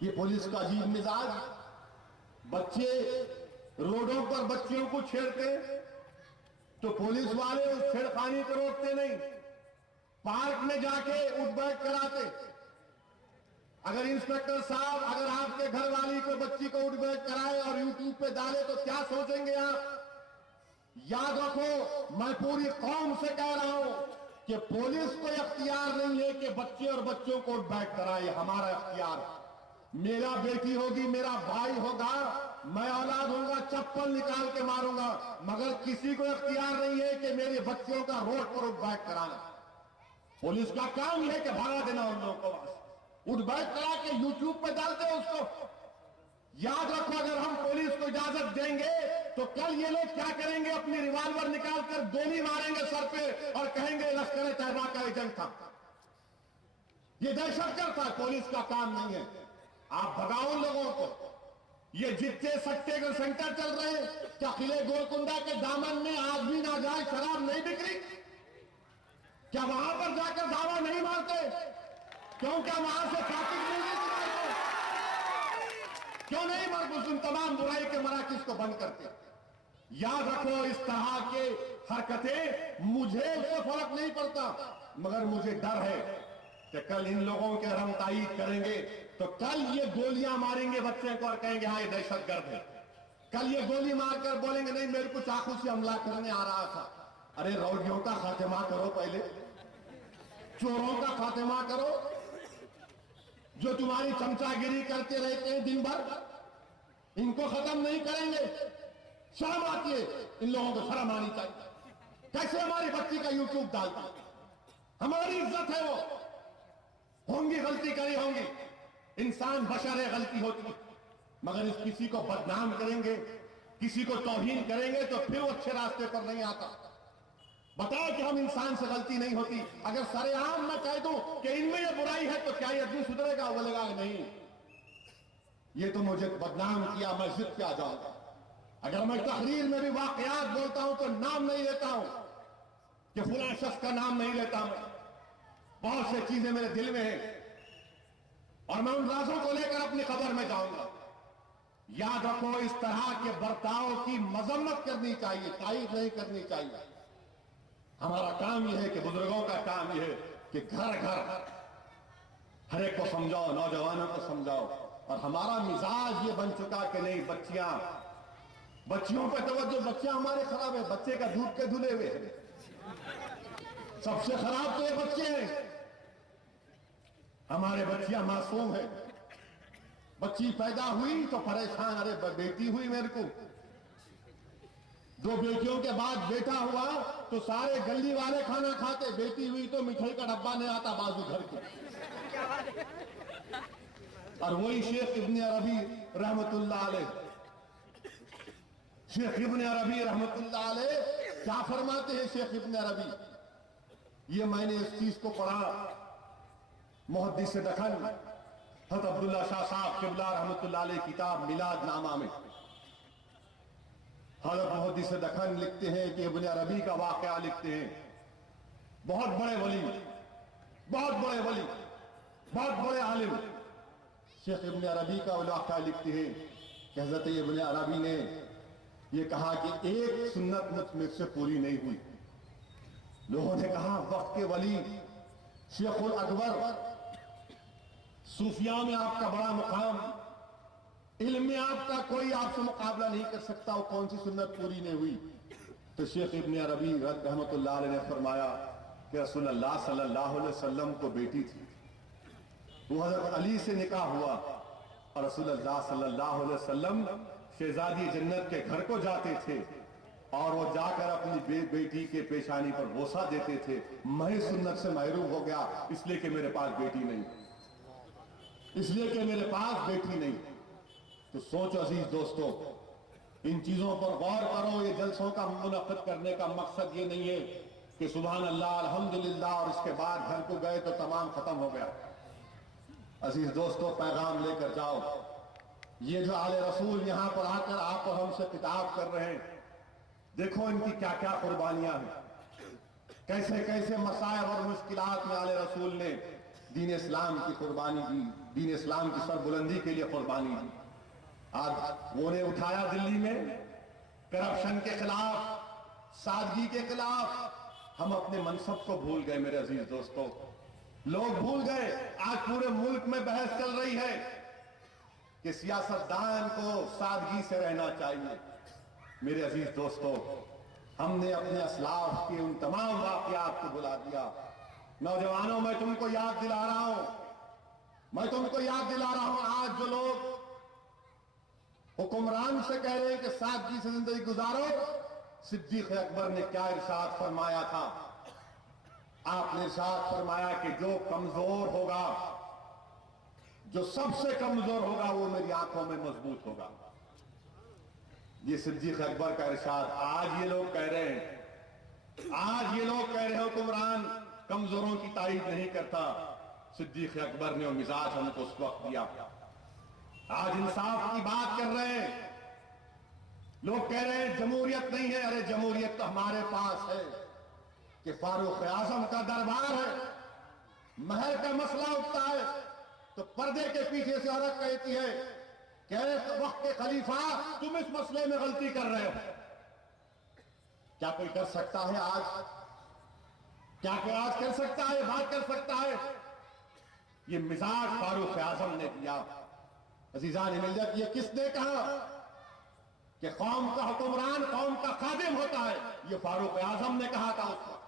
یہ پولیس کا عجیب مزاج، بچے روڈوں پر بچیوں کو چھیڑتے تو پولیس والے اس چھیڑخانی کو روکتے نہیں، پارک میں جا کے اٹھ بیٹھ کراتے۔ اگر انسپیکٹر صاحب اگر آپ کے گھر والی کو بچی کو اٹھ بیٹھ کرائے اور یوٹیوب پہ ڈالے تو کیا سوچیں گے آپ؟ یاد رکھو، میں پوری قوم سے کہہ رہا ہوں کہ پولیس کو اختیار نہیں ہے کہ بچے اور بچوں کو اٹھ بیٹھ کرائے، ہمارا اختیار ہے۔ میرا بیٹی ہوگی، میرا بھائی ہوگا، میں اولاد ہوں گا، چپل نکال کے ماروں گا، مگر کسی کو اختیار نہیں ہے کہ میرے بچوں کا روڈ پر اٹھ بیٹھ کرانا۔ پولیس کا کام یہ ہے کہ بھگا دینا ان لوگوں کو، بس اٹھ بیٹھ کرا کے یوٹیوب پہ ڈالتے ہیں اس کو۔ یاد رکھو، اگر ہم پولیس کو اجازت دیں گے تو کل یہ لوگ کیا کریں گے؟ اپنی ریوالور نکال کر گولی ماریں گے سر پہ اور کہیں گے لشکر طیبہ کا ایجنٹ تھا، یہ دہشت گرد تھا۔ پولیس کا کام نہیں ہے، آپ بھگاؤ ان لوگوں کو۔ یہ جتنے سٹے کے سینٹر چل رہے ہیں، کیا قلعے گولکنڈہ کے دامن میں آج بھی ناجائز شراب نہیں بک رہی؟ کیا وہاں پر جا کر دعویٰ نہیں مارتے؟ کیوں کیا وہاں سے فاقد مل گئی تمہارے کو؟ کیوں نہیں مرکز ان تمام برائی کے مراکز کو بند کرتے؟ یاد رکھو، اس طرح کے حرکتیں مجھے اس سے فرق نہیں پڑتا، مگر مجھے ڈر ہے کہ کل ان لوگوں کے ہم تائید کریں گے تو کل یہ گولیاں ماریں گے بچے کو اور کہیں گے ہاں یہ دہشت گرد ہے۔ کل یہ گولی مار کر بولیں گے نہیں میرے کو چاقو سے حملہ کرنے آ رہا تھا۔ ارے روڈیوں کا خاتمہ کرو، پہلے چوروں کا خاتمہ کرو، جو تمہاری چمچا گیری کرتے رہتے ہیں دن بھر، ان کو ختم نہیں کریں گے؟ شرم آتی ہے ان لوگوں کو، شرم آنی چاہیے۔ کیسے ہماری بچی کا یوٹیوب ڈالتا؟ ہماری عزت ہے، وہ ہوں گی، غلطی کری ہوں گی، انسان بشر ہے، غلطی ہوتی ہے، مگر اس کسی کو بدنام کریں گے، کسی کو توہین کریں گے تو پھر وہ اچھے راستے پر نہیں آتا۔ بتاؤ کہ ہم انسان سے غلطی نہیں ہوتی؟ اگر سر عام میں کہہ دوں کہ ان میں یہ برائی ہے تو کیا یہ آدمی سدھرے گا؟ بولے گا نہیں، یہ تو مجھے بدنام کیا، میں ضد پہ آ جاؤں گا۔ اگر میں تقریر میں بھی واقعات بولتا ہوں تو نام نہیں لیتا ہوں کہ فلاں شخص کا نام نہیں لیتا، میں بہت سے چیزیں میرے دل میں ہیں اور میں ان رازوں کو لے کر اپنی قبر میں جاؤں گا۔ یاد رکھو، اس طرح کے برتاؤ کی مذمت کرنی چاہیے، تائید نہیں کرنی چاہیے۔ ہمارا کام یہ ہے کہ بزرگوں کا کام یہ ہے کہ گھر گھر ہر ایک کو سمجھاؤ، نوجوانوں کو سمجھاؤ، اور ہمارا مزاج یہ بن چکا کہ نہیں، بچیوں پہ توجہ، بچے ہمارے خراب ہے، بچے کا دودھ کے دھلے ہوئے ہیں، سب سے خراب تو یہ بچے ہیں۔ ہمارے بچیاں معصوم ہیں. بچی پیدا ہوئی تو پریشان، ارے بیٹی ہوئی میرے کو. 2 بیٹیوں کے بعد بیٹا ہوا تو سارے گلی والے کھانا کھاتے، بیٹی ہوئی تو مٹھائی کا ڈبہ نہیں آتا بازو گھر کے. اور وہی شیخ ابن عربی رحمت اللہ علیہ، شیخ ابن عربی رحمت اللہ علیہ کیا فرماتے ہیں؟ شیخ ابن عربی، یہ میں نے اس چیز کو پڑھا محدث دکن حضرت عبداللہ شاہ صاحب قبلہ رحمت اللہ علیہ کتاب میلاد نامہ میں. حضرت محدث دکن لکھتے ہیں کہ ابن عربی کا واقعہ لکھتے ہیں. بہت بڑے ولی، بہت بڑے ولی، بہت بڑے عالم شیخ ابن عربی کا واقعہ لکھتے ہیں کہ حضرت ابن عربی نے یہ کہا کہ ایک سنت مجھ سے پوری نہیں ہوئی. لوگوں نے کہا وقت کے ولی شیخ الاکبر، صوفیاء میں آپ کا بڑا مقام، علم میں آپ کا کوئی آپ سے مقابلہ نہیں کر سکتا، وہ کون سی سنت پوری نہیں ہوئی؟ تو شیخ ابن عربی رحمت اللہ علیہ نے فرمایا کہ رسول اللہ صلی اللہ علیہ وسلم کو بیٹی تھی، وہ حضرت علی سے نکاح ہوا اور رسول اللہ صلی اللہ علیہ وسلم شہزادی جنت کے گھر کو جاتے تھے اور وہ جا کر اپنی بیٹی کے پیشانی پر بوسہ دیتے تھے. میں سنت سے محروم ہو گیا اس لیے کہ میرے پاس بیٹی نہیں، اس لیے کہ میرے پاس بیٹی نہیں. تو سوچو عزیز دوستو، ان چیزوں پر غور کرو. یہ جلسوں کا منعقد کرنے کا مقصد یہ نہیں ہے کہ سبحان اللہ الحمدللہ اور اس کے بعد گھر کو گئے تو تمام ختم ہو گیا. عزیز دوستو، پیغام لے کر جاؤ. یہ جو آل رسول یہاں پر آ کر آپ اور ہم سے خطاب کر رہے ہیں، دیکھو ان کی کیا کیا قربانیاں ہیں، کیسے کیسے مسائل اور مشکلات میں آل رسول نے دین اسلام کی قربانی دی، دین اسلام کی سربلندی کے لیے قربانی دی. آج وہ نے اٹھایا دلی میں کرپشن کے خلاف، سادگی کے خلاف. ہم اپنے منصب کو بھول گئے میرے عزیز دوستو، لوگ بھول گئے. آج پورے ملک میں بحث چل رہی ہے کہ سیاستدان کو سادگی سے رہنا چاہیے. میرے عزیز دوستو، ہم نے اپنے اسلاف کے ان تمام واقعات کو بلا دیا. نوجوانوں، میں تم کو یاد دلا رہا ہوں، میں تم کو یاد دلا رہا ہوں، آج جو لوگ حکمران سے کہہ رہے ہیں کہ سادگی سے زندگی گزارو، صدیق اکبر نے کیا ارشاد فرمایا تھا؟ آپ نے ارشاد فرمایا کہ جو کمزور ہوگا، جو سب سے کمزور ہوگا، وہ میری آنکھوں میں مضبوط ہوگا. یہ صدیق اکبر کا ارشاد. آج یہ لوگ کہہ رہے ہیں، آج یہ لوگ کہہ رہے ہیں حکمران کمزوروں کی تائید نہیں کرتا. صدیق اکبر نے وہ مزاج ہم کو اس وقت دیا. آج انصاف کی بات کر رہے ہیں، لوگ کہہ رہے ہیں جمہوریت نہیں ہے. ارے جمہوریت تو ہمارے پاس ہے کہ فاروق اعظم کا دربار ہے، مہر کا مسئلہ اٹھتا ہے تو پردے کے پیچھے سے عورت کہتی ہے کہ اے وقت کے خلیفہ، تم اس مسئلے میں غلطی کر رہے ہو. کیا کوئی کر سکتا ہے آج؟ کیا کوئی آج کر سکتا ہے، بات کر سکتا ہے؟ یہ مزاج فاروق اعظم نے دیا. عزیزان ملت، یہ کس نے کہا کہ قوم کا حکمران قوم کا خادم ہوتا ہے؟ یہ فاروق اعظم نے کہا تھا اس وقت.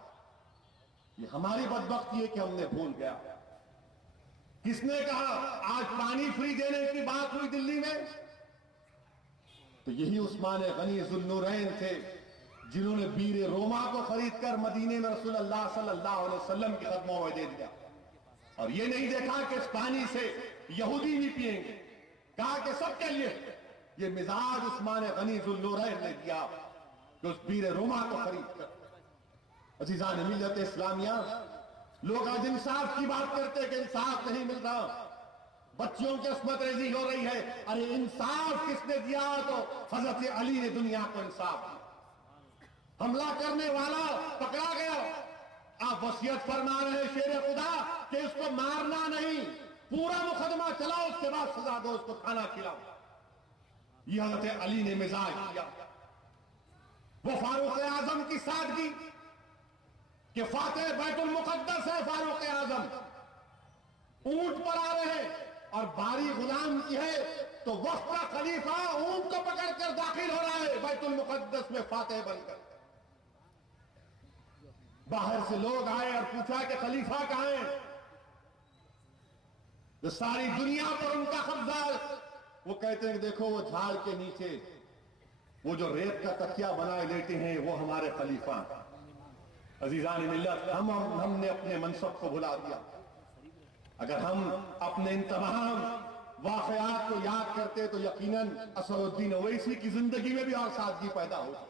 یہ ہماری بدبختی ہے کہ ہم نے بھول گیا. کس نے کہا؟ آج پانی فری دینے کی بات ہوئی دلی میں تو یہی عثمان غنی ذوالنورین تھے جنہوں نے بیر روما کو خرید کر مدینے میں رسول اللہ صلی اللہ علیہ وسلم کے قدموں میں دے دیا. اور یہ نہیں دیکھا کہ اس پانی سے یہودی بھی پیئیں گے، کہا کہ سب کے لیے. یہ مزاج عثمان غنی ذوالنورین نے دیا کہ اس بیر روما کو خرید کر. عزیزان ملت اسلامیہ، لوگ آج انصاف کی بات کرتے کہ انصاف نہیں مل رہا، بچیوں کی عصمت ریزی ہو رہی ہے. ارے انصاف کس نے دیا؟ تو حضرت علی نے دنیا کو انصاف دیا. حملہ کرنے والا پکڑا گیا، آپ وصیت فرما رہے ہیں شیر خدا کہ اس کو مارنا نہیں، پورا مقدمہ چلاؤ، اس کے بعد سزا دو، اس کو کھانا کھلاؤ. یہ حضرت علی نے مزاج کیا. وہ فاروق اعظم کی سادگی کہ فاتح بیت المقدس ہے فاروق اعظم، اونٹ پر آ رہے ہیں اور باری غلام کی ہے تو وقت کا خلیفہ اونٹ کو پکڑ کر داخل ہو رہا ہے بیت المقدس میں فاتح بن کر. باہر سے لوگ آئے اور پوچھا کہ خلیفہ کہاں ہے؟ جو ساری دنیا پر ان کا قبضہ ہے، وہ کہتے ہیں کہ دیکھو وہ جھاڑ کے نیچے وہ جو ریت کا تکیا بنائے لیتے ہیں وہ ہمارے خلیفہ ہیں۔ عزیزان ملت، ہم نے اپنے منصب کو بھلا دیا۔ اگر ہم اپنے ان تمام واقعات کو یاد کرتے تو یقیناً اسد الدین اویسی کی زندگی میں بھی اور سادگی پیدا ہوتی،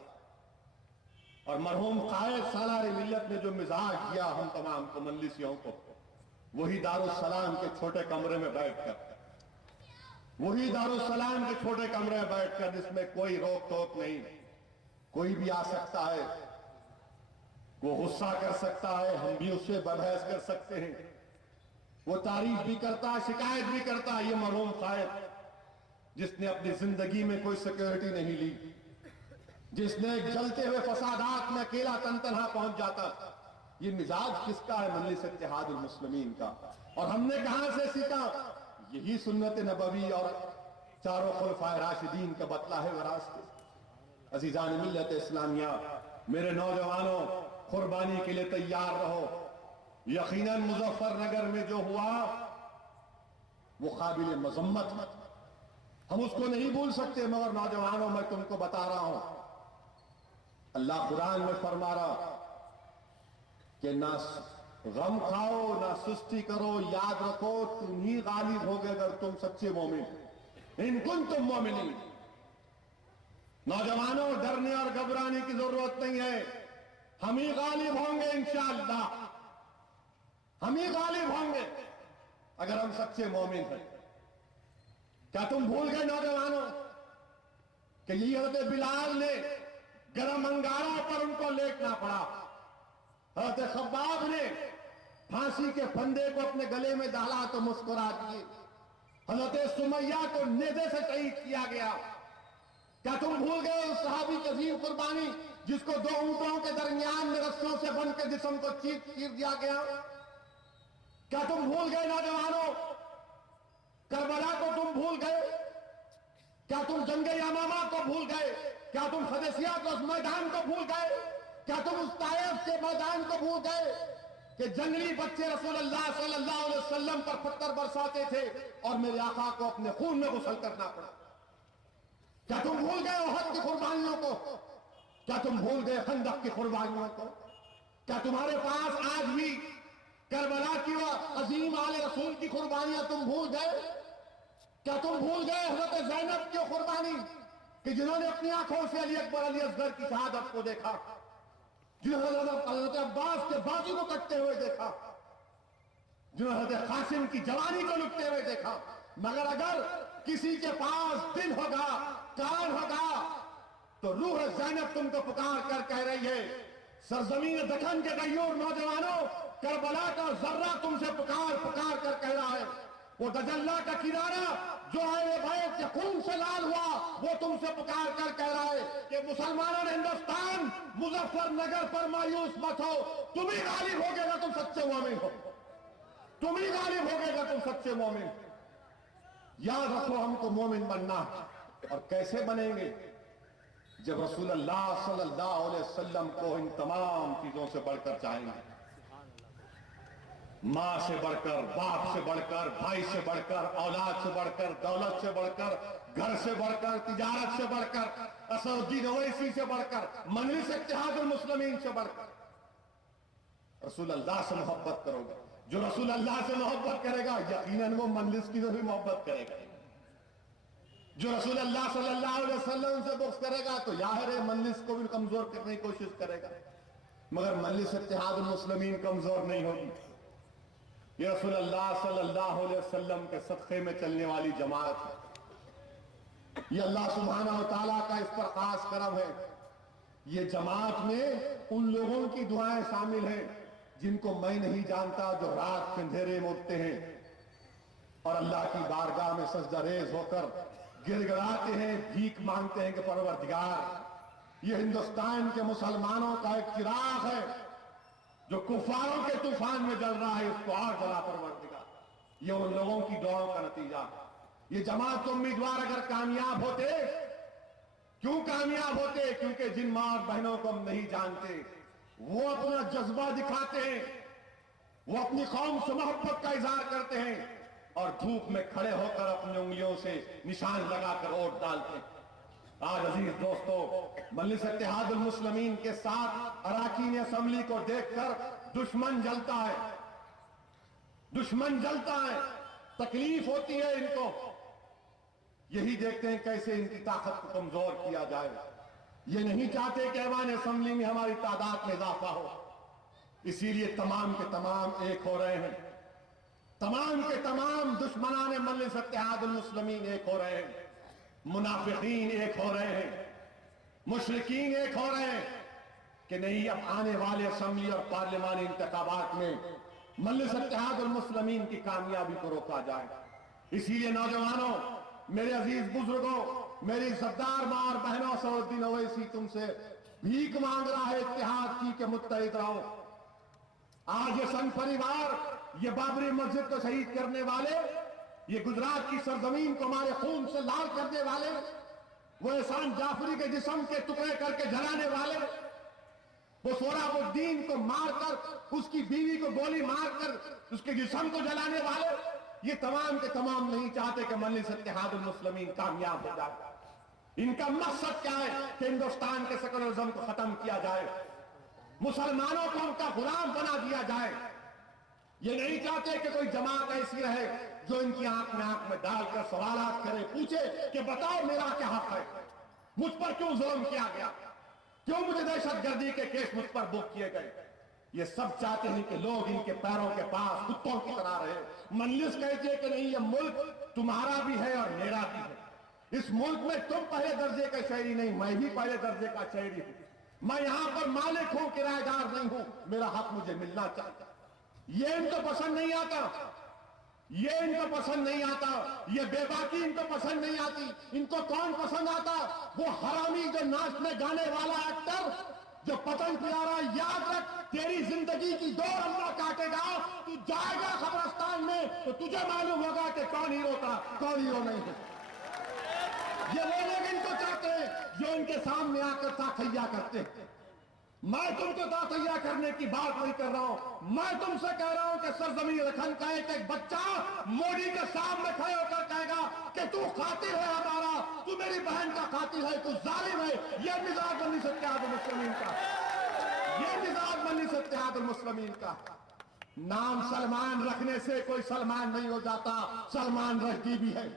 اور مرحوم قائد سالار ملت نے جو مزاج دیا ہم تمام کو مجلسیوں کو، وہی دارالسلام کے چھوٹے کمرے میں بیٹھ کر، وہی دارالسلام کے چھوٹے کمرے میں بیٹھ کر جس میں کوئی روک ٹوک نہیں، کوئی بھی آ سکتا ہے، وہ غصہ کر سکتا ہے، ہم بھی اس سے بحث کر سکتے ہیں، وہ تعریف بھی کرتا ہے، شکایت بھی کرتا ہے۔ یہ مرحوم قائد جس نے اپنی زندگی میں کوئی سیکورٹی نہیں لی، جس نے جلتے ہوئے فسادات میں اکیلا تنہا پہنچ جاتا، یہ مزاج کس کا ہے؟ مجلس اتحاد المسلمین کا۔ اور ہم نے کہاں سے سیکھا؟ یہی سنت نبوی اور چاروں خلفائے راشدین کا بتلا ہے راستے۔ عزیزان ملت اسلامیہ، میرے نوجوانوں، قربانی کے لیے تیار رہو۔ یقیناً مظفر نگر میں جو ہوا وہ قابل مذمت ہے، ہم اس کو نہیں بھول سکتے، مگر نوجوانوں میں تم کو بتا رہا ہوں، اللہ قرآن میں فرما رہا کہ نہ غم کھاؤ نہ سستی کرو، یاد رکھو تم ہی غالب ہوگے اگر تم سچے مومن، ان کنتم مومنین۔ نوجوانوں، ڈرنے اور گھبرانے کی ضرورت نہیں ہے، ہم ہی غالب ہوں گے انشاءاللہ، ہم ہی غالب ہوں گے اگر ہم سچے مومن ہیں۔ کیا تم بھول گئے نوجوانوں کہ یہ حضرت بلال نے گرم انگاروں پر ان کو لیٹنا پڑا، حضرت خباب نے پھانسی کے پھندے کو اپنے گلے میں ڈالا تو مسکرا دیے، حضرت سمیہ کو نیزے سے شہید کیا گیا۔ کیا تم بھول گئے اس صحابی کی عظیم قربانی جس کو 2 اونٹوں کے درمیان میں رسیوں سے بن کے جسم کو چیر دیا گیا؟ کیا تم بھول گئے نوجوانوں کربلا کو؟ تم بھول گئے؟ کیا تم جنگ یمامہ کو بھول گئے؟ کیا تم حدیثیہ کے اس میدان کو بھول گئے؟ کیا تم اس طائف کے میدان کو بھول گئے کہ جنگلی بچے رسول اللہ صلی اللہ علیہ وسلم پر پتھر برساتے تھے اور میرے آقا کو اپنے خون میں غسل کرنا پڑا؟ کیا تم بھول گئے احد کی قربانیوں کو؟ کیا تم بھول گئے خندق کی قربانیوں کو؟ کیا تمہارے پاس آج بھی کربلا کی عظیم آل رسول کی قربانیاں تم بھول گئے؟ کیا تم بھول گئے حضرت زینب کی قربانی کہ جنہوں نے اپنی آنکھوں سے علی اکبر علی اصغر کی شہادت کو دیکھا، جنہوں نے حضرت عباس کے بازو کو کٹتے ہوئے دیکھا، جنہوں نے حضرت قاسم کی جوانی کو لٹتے ہوئے دیکھا؟ مگر اگر کسی کے پاس دل ہوگا، کان ہوگا، تو روح زینب تم کو پکار کر کہہ رہی ہے، سرزمین دکن کے غیور نوجوانوں، کربلا کا ذرہ تم سے پکار کر کہہ رہا ہے، وہ دجلہ کا کنارہ جو اہل بیت کے خون سے لال ہوا وہ تم سے پکار کر کہہ رہا ہے کہ مسلمانوں نے ہندوستان مظفر نگر پر مایوس مت ہو، تم ہی غالب ہوگے گا، تم سچے مومن ہو، تم ہی غالب ہوگے گا، تم سچے مومن۔ یاد رکھو ہم کو مومن بننا، اور کیسے بنیں گے؟ جب رسول اللہ صلی اللہ علیہ وسلم کو ان تمام چیزوں سے بڑھ کر چاہیں گے، ماں سے بڑھ کر، باپ سے بڑھ کر، بھائی سے بڑھ کر، اولاد سے بڑھ کر، دولت سے بڑھ کر، گھر سے بڑھ کر، تجارت سے بڑھ کر، اسد الدین اویسی سے بڑھ کر، مجلس اتحاد المسلمین سے بڑھ کر رسول اللہ سے محبت کرو گے۔ جو رسول اللہ سے محبت کرے گا یقیناً وہ مجلس کی بھی محبت کرے گا، جو رسول اللہ صلی اللہ علیہ وسلم سے بغض کرے گا تو ظاہر ہے مجلس کو بھی کمزور کرنے کی کوشش کرے گا، مگر مجلس اتحاد المسلمین کمزور نہیں ہوگی۔ یہ رسول اللہ صلی اللہ علیہ وسلم کے صدقے میں چلنے والی جماعت ہے، یہ اللہ سبحانہ و تعالیٰ کا اس پر خاص کرم ہے۔ یہ جماعت میں ان لوگوں کی دعائیں شامل ہیں جن کو میں نہیں جانتا، جو رات کے اندھیرے میں اٹھتے ہیں اور اللہ کی بارگاہ میں سجدہ ریز ہو کر گر گڑاتے ہیں، بھیک مانگتے ہیں کہ پروردگار یہ ہندوستان کے مسلمانوں کا ایک چراغ ہے جو کفاروں کے طوفان میں جل رہا ہے، اس کو اور جلا پروردگار۔ یہ ان لوگوں کی دعاؤں کا نتیجہ۔ یہ جماعت کے امیدوار اگر کامیاب ہوتے، کیوں کامیاب ہوتے؟ کیونکہ جن ماں اور بہنوں کو ہم نہیں جانتے وہ اپنا جذبہ دکھاتے ہیں، وہ اپنی قوم سے محبت کا اظہار کرتے ہیں اور دھوپ میں کھڑے ہو کر اپنی انگلیوں سے نشان لگا کر ووٹ ڈالتے ہیں۔ آج عزیز دوستو، مجلس اتحاد المسلمین کے ساتھ اراکین اسمبلی کو دیکھ کر دشمن جلتا ہے، دشمن جلتا ہے، تکلیف ہوتی ہے ان کو۔ یہی دیکھتے ہیں کیسے ان کی طاقت کو کمزور کیا جائے۔ یہ نہیں چاہتے کہ ایوان اسمبلی میں ہماری تعداد میں اضافہ ہو، اسی لیے تمام کے تمام ایک ہو رہے ہیں، تمام کے تمام دشمنان مجلس اتحاد المسلمین ایک ہو رہے ہیں، منافقین ایک ہو رہے ہیں، مشرکین ایک ہو رہے ہیں کہ نہیں، اب آنے والے اسمبلی اور پارلیمانی انتخابات میں مجلس اتحاد المسلمین کی کامیابی کو روکا جائے۔ اسی لیے نوجوانوں، میرے عزیز بزرگوں، میری صدار ماں اور بہنوں، سعود الدین اویسی تم سے بھیک مانگ رہا ہے اتحاد کی کہ متحد رہو۔ آج یہ سنگ پریوار، یہ بابری مسجد کو شہید کرنے والے، یہ گجرات کی سرزمین کو ہمارے خون سے لال کرنے والے، وہ احسان جعفری کے جسم کے ٹکڑے کر کے جلانے والے، وہ سہراب الدین کو مار کر، اس کی بیوی کو گولی مار کر اس کے جسم کو جلانے والے، یہ تمام کے تمام نہیں چاہتے کہ مجلس اتحاد المسلمین کامیاب ہو جائے۔ ان کا مقصد کیا ہے کہ ہندوستان کے سیکولرزم کو ختم کیا جائے، مسلمانوں کو ان کا غلام بنا دیا جائے۔ یہ نہیں چاہتے کہ کوئی جماعت ایسی رہے جو ان کی آنکھ میں ڈال کر سوالات کرے، پوچھے کہ بتاؤ میرا کیا حق ہے، مجھ پر کیوں ظلم کیا گیا، کیوں مجھے دہشت گردی کے کیس مجھ پر بک کیے گئے۔ یہ سب چاہتے ہیں کہ لوگ ان کے پیروں کے پاس کتوں کی طرح رہے۔ مجلس کہتی ہے کہ نہیں، یہ ملک تمہارا بھی ہے اور میرا بھی ہے، اس ملک میں تم پہلے درجے کا شہری نہیں، میں بھی پہلے درجے کا شہری ہوں، میں یہاں پر مالک ہوں، کرایہ دار نہیں ہوں، میرا حق مجھے ملنا چاہتا۔ یہ ان کو پسند نہیں آتا، یہ ان کو پسند نہیں آتا، یہ بے باکی ان کو پسند نہیں آتی۔ ان کو کون پسند آتا؟ وہ حرامی جو ناچنے گانے والا ایکٹر جو پتنگ پلا رہا ہے۔ یاد رکھ، تیری زندگی کی دور اللہ کاٹے گا، تو جائے گا قبرستان میں تو تجھے معلوم ہوگا کہ کون ہیرو تھا، کون ہیرو نہیں ہے۔ یہ وہ لوگ ان کو چاہتے ہیں جو ان کے سامنے آ کر تاخیہ کرتے ہیں۔ میں تم کو تاخیہ کرنے کی بات نہیں کر رہا ہوں، میں تم سے کہہ رہا ہوں کہ سرزمین رکھن کا ایک بچہ مودی کے سامنے کھڑے ہو کر کہے گا کہ تو قاتل ہے ہمارا، تو میری بہن کا قاتل ہے، تو ظالم ہے۔ یہ مزاج مجلس اتحاد المسلمین کا، یہ مزاج مجلس اتحاد المسلمین کا۔ نام سلمان رکھنے سے کوئی سلمان نہیں ہو جاتا، سلمان رشدی بھی ہے۔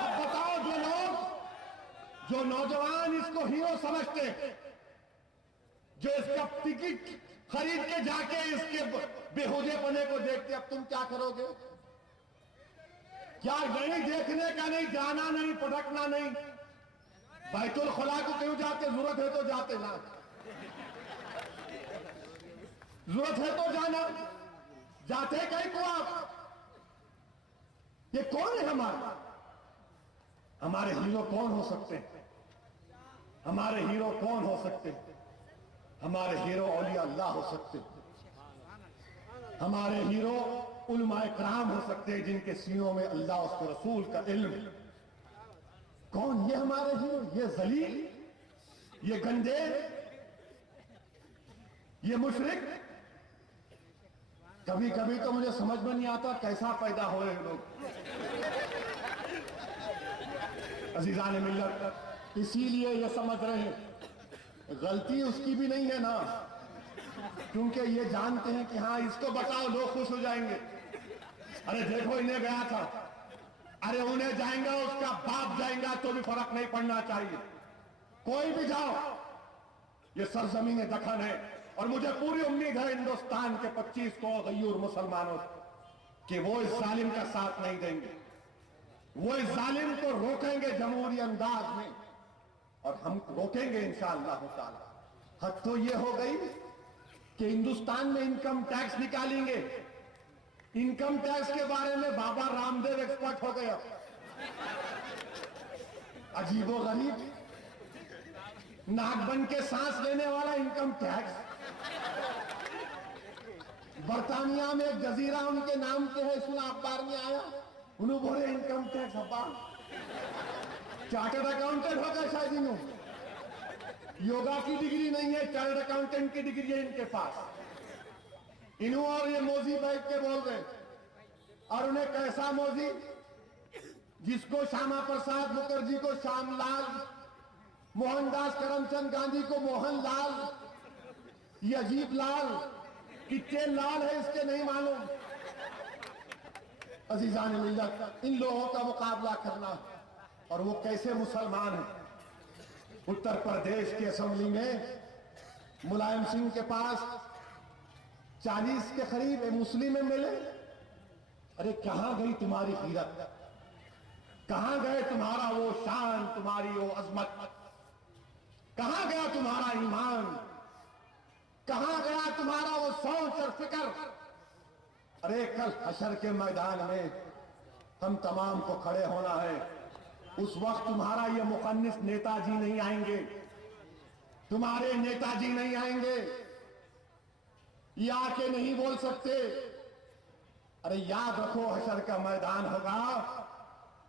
اب بتاؤ، جو لوگ، جو نوجوان اس کو ہیرو سمجھتے ہیں، جو اس کا ٹکٹ خرید کے جا کے اس کے بےہودے پنے کو دیکھتے، اب تم کیا کرو گے؟ کیا نہیں دیکھنے کا نہیں، جانا نہیں، پٹکنا نہیں؟ بیت الخلا کو کیوں جاتے؟ ضرورت ہے تو جاتے نا، ضرورت ہے تو جانا، جاتے کہیں کو آپ؟ یہ کون ہے ہمارا؟ ہمارے ہیرو کون ہو سکتے ہیں؟ ہمارے ہیرو کون ہو سکتے ہیں؟ ہمارے ہیرو اولیاء اللہ ہو سکتے ہیں، ہمارے ہیرو علماء کرام ہو سکتے ہیں جن کے سینوں میں اللہ اس کے رسول کا علم ہے۔ کون یہ ہمارے ہیرو؟ یہ ذلیل، یہ گندے، یہ مشرک۔ کبھی کبھی تو مجھے سمجھ میں نہیں آتا کیسا پیدا ہوئے ہیں لوگ۔ عزیزان ملت، اسی لیے یہ سمجھ رہے ہیں غلطی اس کی بھی نہیں ہے نا، کیونکہ یہ جانتے ہیں کہ ہاں اس کو بتاؤ لوگ خوش ہو جائیں گے۔ ارے دیکھو انہیں گیا تھا، ارے انہیں جائیں گا، اس کا باپ جائیں گا تو بھی فرق نہیں پڑنا چاہیے، کوئی بھی جاؤ، یہ سرزمین دکن ہے۔ اور مجھے پوری امید ہے ہندوستان کے 25 کو غیور مسلمانوں کہ وہ اس ظالم کا ساتھ نہیں دیں گے، وہ اس ظالم کو روکیں گے جمہوری انداز میں، اور ہم روکیں گے انشاءاللہ تعالی۔ حد تو یہ ہو گئی کہ ہندوستان میں انکم ٹیکس نکالیں گے، انکم ٹیکس کے بارے میں بابا رام دیو ایکسپرٹ ہو گیا۔ عجیب و غریب، ناک بن کے سانس لینے والا انکم ٹیکس۔ برطانیہ میں ایک جزیرہ ان کے نام کے ہے، سنا اخبار میں آیا، انہوں بولے انکم ٹیکس ابا، چارٹرڈ اکاؤنٹنٹ ہو گئے شاید انہوں، یوگا کی ڈگری نہیں ہے، چارٹرڈ اکاؤنٹنٹ کی ڈگری ہے ان کے پاس۔ انہوں اور یہ موزی بیٹھ کے بول رہے اور انہیں کیسا موزی جس کو شیاما پرساد مکھرجی کو شام لال، موہن داس کرم چند گاندھی کو موہن لال، یہ عجیب لال کتنے لال ہے اس کے نہیں معلوم. عزیزان ملت، ان لوگوں کا مقابلہ کرنا، اور وہ کیسے مسلمان ہیں. اتر پردیش کی اسمبلی میں ملائم سنگھ کے پاس 40 کے قریب مسلم ملے. ارے کہاں گئی تمہاری غیرت؟ کہاں گئے تمہارا وہ شان، تمہاری وہ عظمت؟ کہاں گیا تمہارا ایمان؟ کہاں گیا تمہارا وہ سوچ اور فکر؟ ارے کل حشر کے میدان میں ہم تمام کو کھڑے ہونا ہے. اس وقت تمہارا یہ مقنص نیتا جی نہیں آئیں گے، تمہارے نیتا جی نہیں آئیں گے، یہ آ کے نہیں بول سکتے. ارے یاد رکھو، حشر کا میدان ہوگا،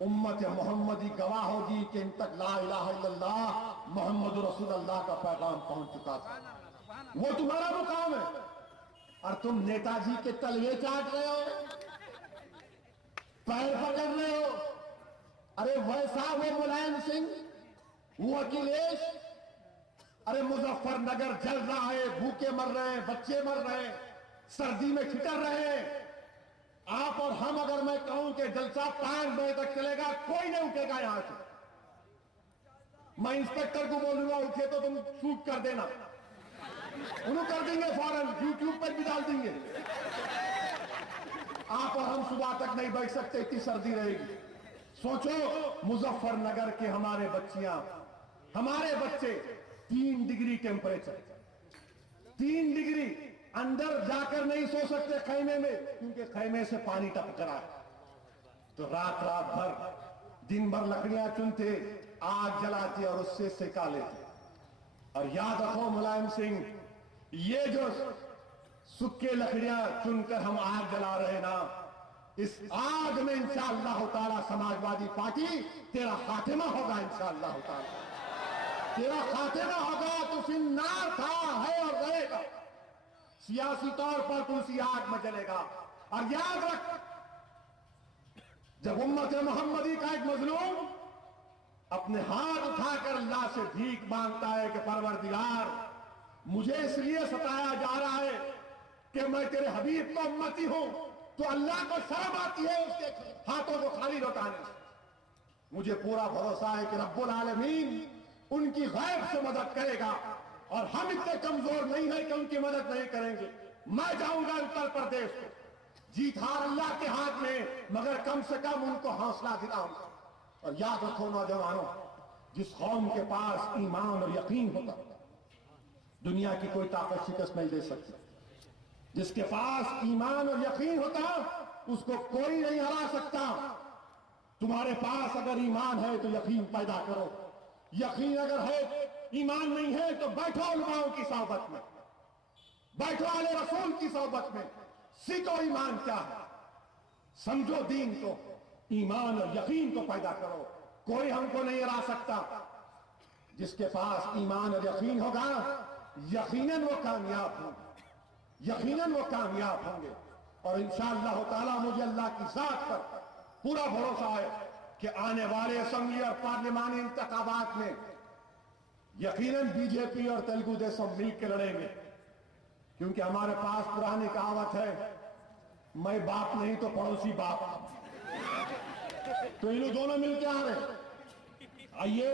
امت محمدی گواہ ہوگی کہ ان تک لا الہ الا اللہ محمد رسول اللہ کا پیغام پہنچ چکا تھا. وہ تمہارا مقام ہے، اور تم نیتا جی کے تلوے چاٹ رہے ہو، پیر پکڑ رہے ہو. ارے ویسا وہ ملائم سنگھ، وہ اکھلیش، ارے مظفر نگر جل رہا ہے، بھوکے مر رہے ہیں، بچے مر رہے ہیں، سردی میں ٹھٹر رہے ہیں. آپ اور ہم اگر میں کہوں کہ جلسہ 5 بجے تک چلے گا، کوئی نہیں اٹھے گا یہاں سے. میں انسپیکٹر کو بولوں گا اٹھے تو تم شوٹ کر دینا، انہوں کر دیں گے فوراً، یوٹیوب پر بھی ڈال دیں گے. آپ اور ہم صبح تک نہیں بیٹھ سکتے، اتنی سردی رہے گی. سوچو، مظفر نگر کے ہمارے بچیاں، ہمارے بچے 3 ڈگری ٹیمپریچر، 3 ڈگری اندر جا کر نہیں سو سکتے خیمے میں، کیونکہ خیمے سے پانی ٹپک رہا ہے. تو رات بھر دن بھر لکڑیاں چنتے، آگ جلاتے اور اس سے سکا لیتے. اور یاد رکھو ملائم سنگھ، یہ جو سکے لکڑیاں چن کر ہم آگ جلا رہے نا، اس آگ میں انشاءاللہ تعالی سماجوادی پارٹی تیرا خاتمہ ہوگا. انشاءاللہ تعالی تیرا خاتمہ ہوگا. تو فنار تھا، ہے اور رہے گا. سیاسی طور پر تو اسی آگ میں جلے گا. اور یاد رکھ، جب امت محمدی کا ایک مظلوم اپنے ہاتھ اٹھا کر اللہ سے بھیک مانگتا ہے کہ پروردگار مجھے اس لیے ستایا جا رہا ہے کہ میں تیرے حبیب کا امتی ہوں، تو اللہ کو شرم آتی ہے اس کے ہاتھوں کو خالی لوٹانے سے. مجھے پورا بھروسہ ہے کہ رب العالمین ان کی غیب سے مدد کرے گا، اور ہم اتنے کمزور نہیں ہیں کہ ان کی مدد نہیں کریں گے. میں جاؤں گا اتر پردیش کو، جیت ہار اللہ کے ہاتھ میں، مگر کم سے کم ان کو حوصلہ دلاؤں گا. اور یاد رکھو نوجوانوں، جس قوم کے پاس ایمان اور یقین ہوتا، دنیا کی کوئی طاقت شکست نہیں دے سکتی. جس کے پاس ایمان اور یقین ہوتا، اس کو کوئی نہیں ہرا سکتا. تمہارے پاس اگر ایمان ہے تو یقین پیدا کرو. یقین اگر ہے، ایمان نہیں ہے تو بیٹھو علماؤں کی صحبت میں، بیٹھو اہل رسول کی صحبت میں، سیکھو ایمان کیا ہے، سمجھو دین کو، ایمان اور یقین کو پیدا کرو. کوئی ہم کو نہیں ہرا سکتا. جس کے پاس ایمان اور یقین ہوگا، یقیناً وہ کامیاب ہوں، یقیناً وہ کامیاب ہوں گے. اور انشاءاللہ تعالی مجھے اللہ کی ذات پر پورا بھروسہ ہے کہ آنے والے اسمبلی اور پارلیمانی انتخابات میں یقیناً بی جے پی اور تیلگو دیشم مل کے لڑیں گے. کیونکہ ہمارے پاس پرانی کہاوت ہے، میں باپ نہیں تو پڑوسی باپ. تو انہوں دونوں مل کے آ رہے. آئیے،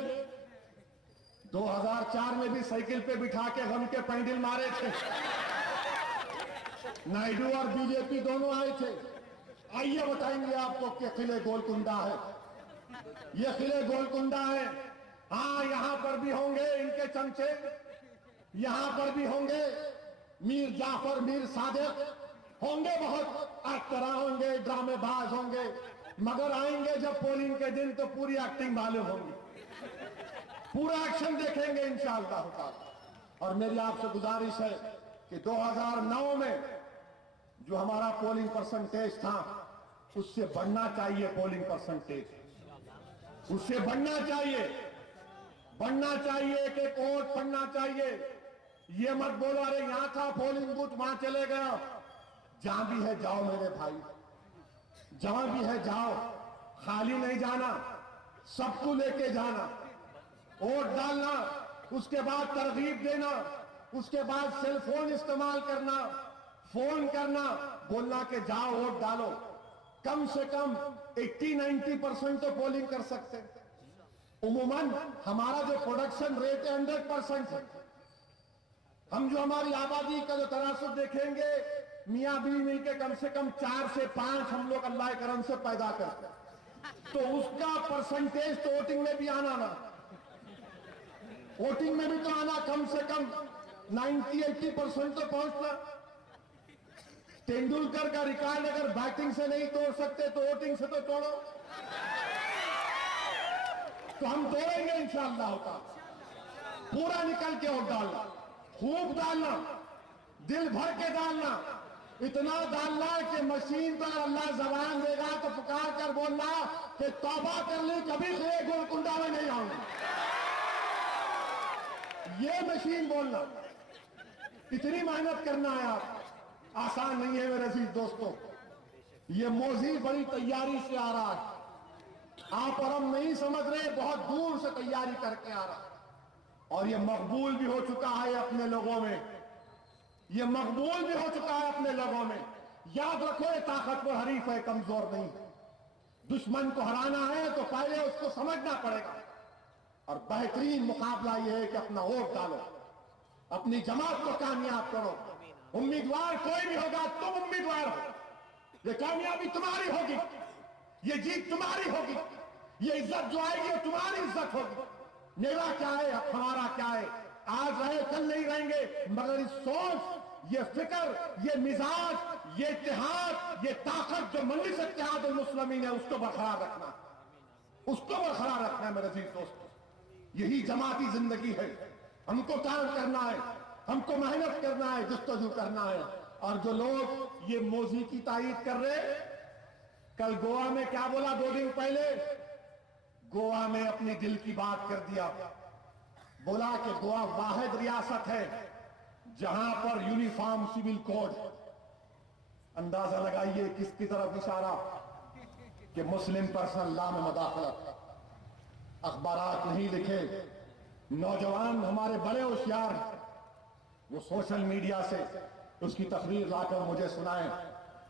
2004 میں بھی سائیکل پہ بٹھا کے غم کے پینڈل مارے تھے، نائیڈو اور بی جے پی دونوں آئے تھے. آئیے بتائیں گے آپ کو کہ قلعے گولکنڈہ ہے، یہ قلعے گولکنڈہ ہے. ہاں، یہاں پر بھی ہوں گے ان کے چمچے، یہاں پر بھی ہوں گے میر جعفر، میر صادق ہوں گے، بہت اختراع ہوں گے، ڈرامے باز ہوں گے، مگر آئیں گے جب پولنگ کے دن تو پوری ایکٹنگ معلوم ہوں گی، پورا ایکشن دیکھیں گے انشاءاللہ تعالی. اور میری آپ سے گزارش ہے کہ 2009 میں جو ہمارا پولنگ پرسنٹیج تھا، اس سے بڑھنا چاہیے. پولنگ پرسنٹیج اس سے بڑھنا چاہیے، بڑھنا چاہیے کہ ووٹ پڑنا چاہیے. یہ مت بولو ارے یہاں تھا پولنگ بوتھ وہاں چلے گیا. جہاں بھی ہے جاؤ میرے بھائی، جہاں بھی ہے جاؤ، خالی نہیں جانا، سب کو لے کے جانا، ووٹ ڈالنا، اس کے بعد ترغیب دینا، اس کے بعد سیل فون استعمال کرنا، فون کرنا، بولنا کہ جاؤ ووٹ ڈالو۔ کم سے کم 80-90% تو پولنگ کر سکتے ہیں۔ عموماً ہمارا جو پروڈکشن ریٹ ہے 100% ہے۔ ہم جو ہماری آبادی کا جو تناسب دیکھیں گے، میاں بیوی مل کے کم سے کم 4 سے 5 ہم لوگ اللہ کرم سے پیدا کرتے ہیں، تو اس کا پرسنٹیج تو ووٹنگ میں بھی آنا نا، ووٹنگ میں بھی تو آنا، کم سے کم 90-80% تو پہنچنا۔ تینڈولکر کا ریکارڈ اگر بیٹنگ سے نہیں توڑ سکتے تو ووٹنگ سے تو توڑو، تو ہم توڑیں گے انشاءاللہ تعالی۔ پورا نکل کے ووٹ ڈالنا، خوب ڈالنا، دل بھر کے ڈالنا، اتنا ڈالنا کہ مشین پر اللہ زبان دے گا تو پکار کر بولنا کہ توبہ کر لی، کبھی گولکنڈا میں نہیں آؤں گا۔ یہ مشین بولنا، اتنی محنت کرنا ہے آپ، آسان نہیں ہے میرے عزیز دوستو۔ یہ موذی بڑی تیاری سے آ رہا ہے، آپ اور ہم نہیں سمجھ رہے، بہت دور سے تیاری کر کے آ رہا ہے، اور یہ مقبول بھی ہو چکا ہے اپنے لوگوں میں، یہ مقبول بھی ہو چکا ہے اپنے لوگوں میں۔ یاد رکھو یہ طاقتور حریف ہے، کمزور نہیں۔ دشمن کو ہرانا ہے تو پہلے اس کو سمجھنا پڑے گا، اور بہترین مقابلہ یہ ہے کہ اپنا ووٹ ڈالو، اپنی جماعت کو کامیاب کرو۔ امیدوار کوئی بھی ہوگا، تم امیدوار ہو، یہ کامیابی تمہاری ہوگی، یہ جیت تمہاری ہوگی، یہ عزت جو آئے گی وہ تمہاری عزت ہوگی۔ میرا کیا ہے، ہمارا کیا ہے، آج رہے کل نہیں رہیں گے، مگر اس سوچ، یہ فکر، یہ مزاج، یہ اتحاد، یہ طاقت جو مجلس اتحاد المسلمین ہے، اس کو برقرار رکھنا، اس کو برقرار رکھنا ہے میرے عزیز دوستو۔ یہی جماعتی زندگی ہے، ہم کو کام کرنا ہے، ہم کو محنت کرنا ہے، جستجو کرنا ہے۔ اور جو لوگ یہ موذی کی تائید کر رہے، کل گوا میں کیا بولا 2 دن پہلے، گوا میں اپنی دل کی بات کر دیا، بولا کہ گوا واحد ریاست ہے جہاں پر یونیفارم سول کوڈ۔ اندازہ لگائیے کس کی طرف اشارہ، کہ مسلم پرسنل لا میں مداخلت۔ اخبارات نہیں لکھے، نوجوان ہمارے بڑے ہوشیار، وہ سوشل میڈیا سے اس کی تقریر لا کر مجھے سنائے۔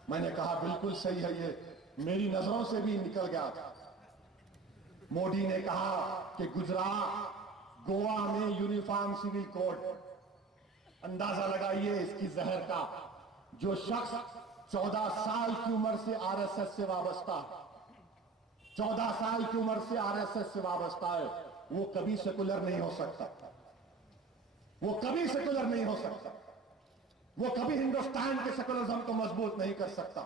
میں نے کہا بالکل صحیح ہے، یہ میری نظروں سے بھی نکل گیا تھا۔ مودی نے کہا کہ گجرات گوا میں یونیفارم سول کوڈ۔ اندازہ لگائیے اس کی زہر کا، جو شخص 14 سال کی عمر سے RSS سے وابستہ، 14 سال کی عمر سے RSS سے وابستہ ہے، وہ کبھی سیکولر نہیں ہو سکتا، وہ کبھی سیکولر نہیں ہو سکتا، وہ کبھی ہندوستان کے سیکولرزم کو مضبوط نہیں کر سکتا۔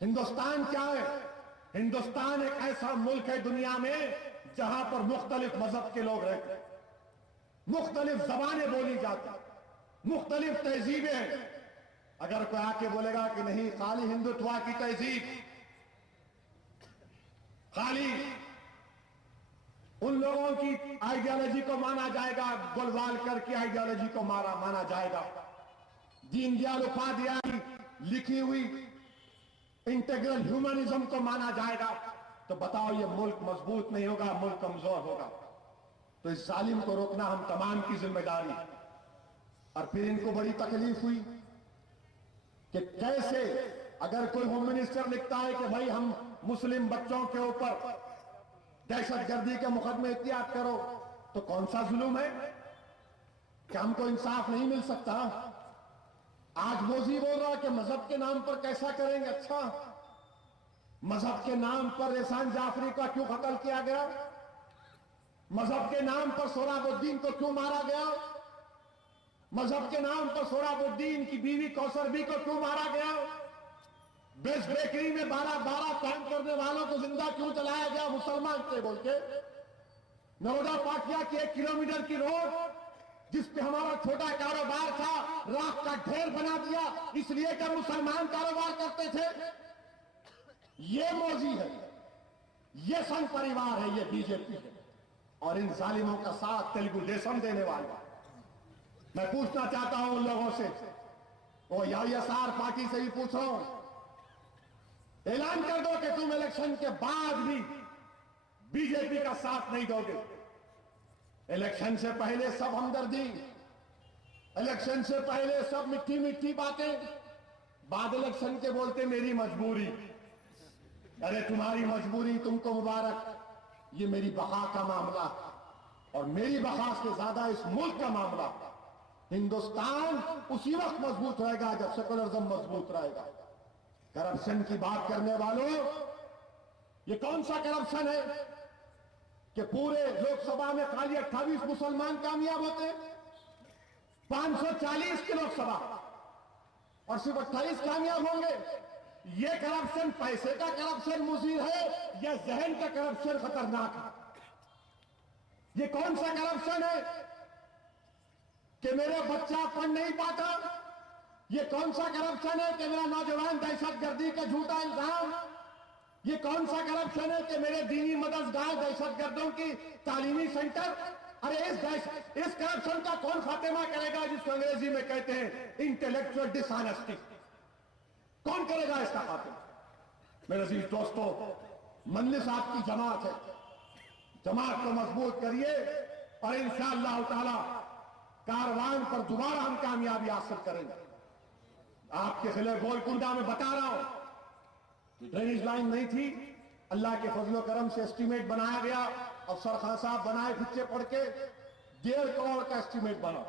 ہندوستان کیا ہے؟ ہندوستان ایک ایسا ملک ہے دنیا میں جہاں پر مختلف مذہب کے لوگ رہتے ہیں، مختلف زبانیں بولی جاتی، مختلف تہذیبیں ہیں۔ اگر کوئی آ کے بولے گا کہ نہیں خالی ہندوتوا کی تہذیب، خالی ان لوگوں کی آئیڈیالوجی کو مانا جائے گا، گولوالکر کی آئیڈیالوجی کو مانا جائے گا، دین دیال اپادھیائے لکھی ہوئی انٹیگرل ہیومنزم کو مانا جائے گا، تو بتاؤ یہ ملک مضبوط نہیں ہوگا، ملک کمزور ہوگا۔ تو اس ظالم کو روکنا ہم تمام کی ذمہ داری۔ اور پھر ان کو بڑی تکلیف ہوئی کہ کیسے اگر کوئی ہوم منسٹر لکھتا ہے کہ بھائی ہم مسلم بچوں کے اوپر دہشت گردی کے مقدمے احتیاط کرو، تو کون سا ظلم ہے؟ کیا ہم کو انصاف نہیں مل سکتا؟ آج موذی بول رہا کہ مذہب کے نام پر کیسا کریں گے؟ اچھا، مذہب کے نام پر احسان جعفری کا کیوں قتل کیا گیا؟ مذہب کے نام پر سہراب الدین کو کیوں مارا گیا؟ مذہب کے نام پر سہراب الدین کی بیوی کوثر بی کو کیوں مارا گیا؟ بیس بیکری میں 12 کام کرنے والوں کو زندہ کیوں جلایا گیا مسلمان تھے بول کے؟ نرودا پاٹیا کی 1 کلومیٹر کی روڈ جس پہ ہمارا چھوٹا کاروبار تھا، راکھ کا ڈھیر بنا دیا، اس لیے کہ مسلمان کاروبار کرتے تھے۔ یہ موذی ہے، یہ سنگ پریوار ہے، یہ بی جے پی ہے، اور ان ظالموں کا ساتھ تیلگو دیشم دینے والا۔ میں پوچھنا چاہتا ہوں ان لوگوں سے، وہ ISR پارٹی سے بھی پوچھ رہا ہوں، اعلان کر دو کہ تم الیکشن کے بعد بھی بی جے پی کا ساتھ نہیں دو گے. الیکشن سے پہلے سب ہمدردی، الیکشن سے پہلے سب میٹھی میٹھی باتیں، بعد الیکشن کے بولتے میری مجبوری. ارے تمہاری مجبوری تم کو مبارک، یہ میری بقا کا معاملہ اور میری بقا سے زیادہ اس ملک کا معاملہ. ہندوستان اسی وقت مضبوط رہے گا جب سیکولرزم مضبوط رہے گا. کرپشن کی بات کرنے والوں، یہ کون سا کرپشن ہے کہ پورے لوک سبھا میں خالی 28 مسلمان کامیاب ہوتے ہیں؟ 540 کی لوک سبھا اور صرف 28 کامیاب ہوں گے. یہ کرپشن پیسے کا کرپشن مضر ہے یا ذہن کا کرپشن خطرناک ہے؟ یہ کون سا کرپشن ہے کہ میرا بچہ پڑھ نہیں پاتا؟ یہ کون سا کرپشن ہے کہ میرا نوجوان دہشت گردی کا جھوٹا الزام؟ یہ کون سا کرپشن ہے کہ میرے دینی مدرسگاہ دہشت گردوں کی تعلیمی سینٹر؟ ارے اس کرپشن کا کون خاتمہ کرے گا جس کو انگریزی میں کہتے ہیں انٹلیکچوئل ڈس آنیسٹی؟ کون کرے گا اس کا خاتمہ؟ میرے عزیز دوستو، مجلس آپ کی جماعت ہے، جماعت کو مضبوط کریے اور انشاءاللہ تعالی کاروان پر دوبارہ ہم کامیابی حاصل کریں گے. آپ کے خلاف گولکنڈا میں بتا رہا ہوں، ڈرینیج لائن نہیں تھی، اللہ کے فضل و کرم سے اسٹیمیٹ بنایا گیا. افسر خان صاحب بنائے پھچے پڑھ کے 1.5 کروڑ کا اسٹیمیٹ بنا.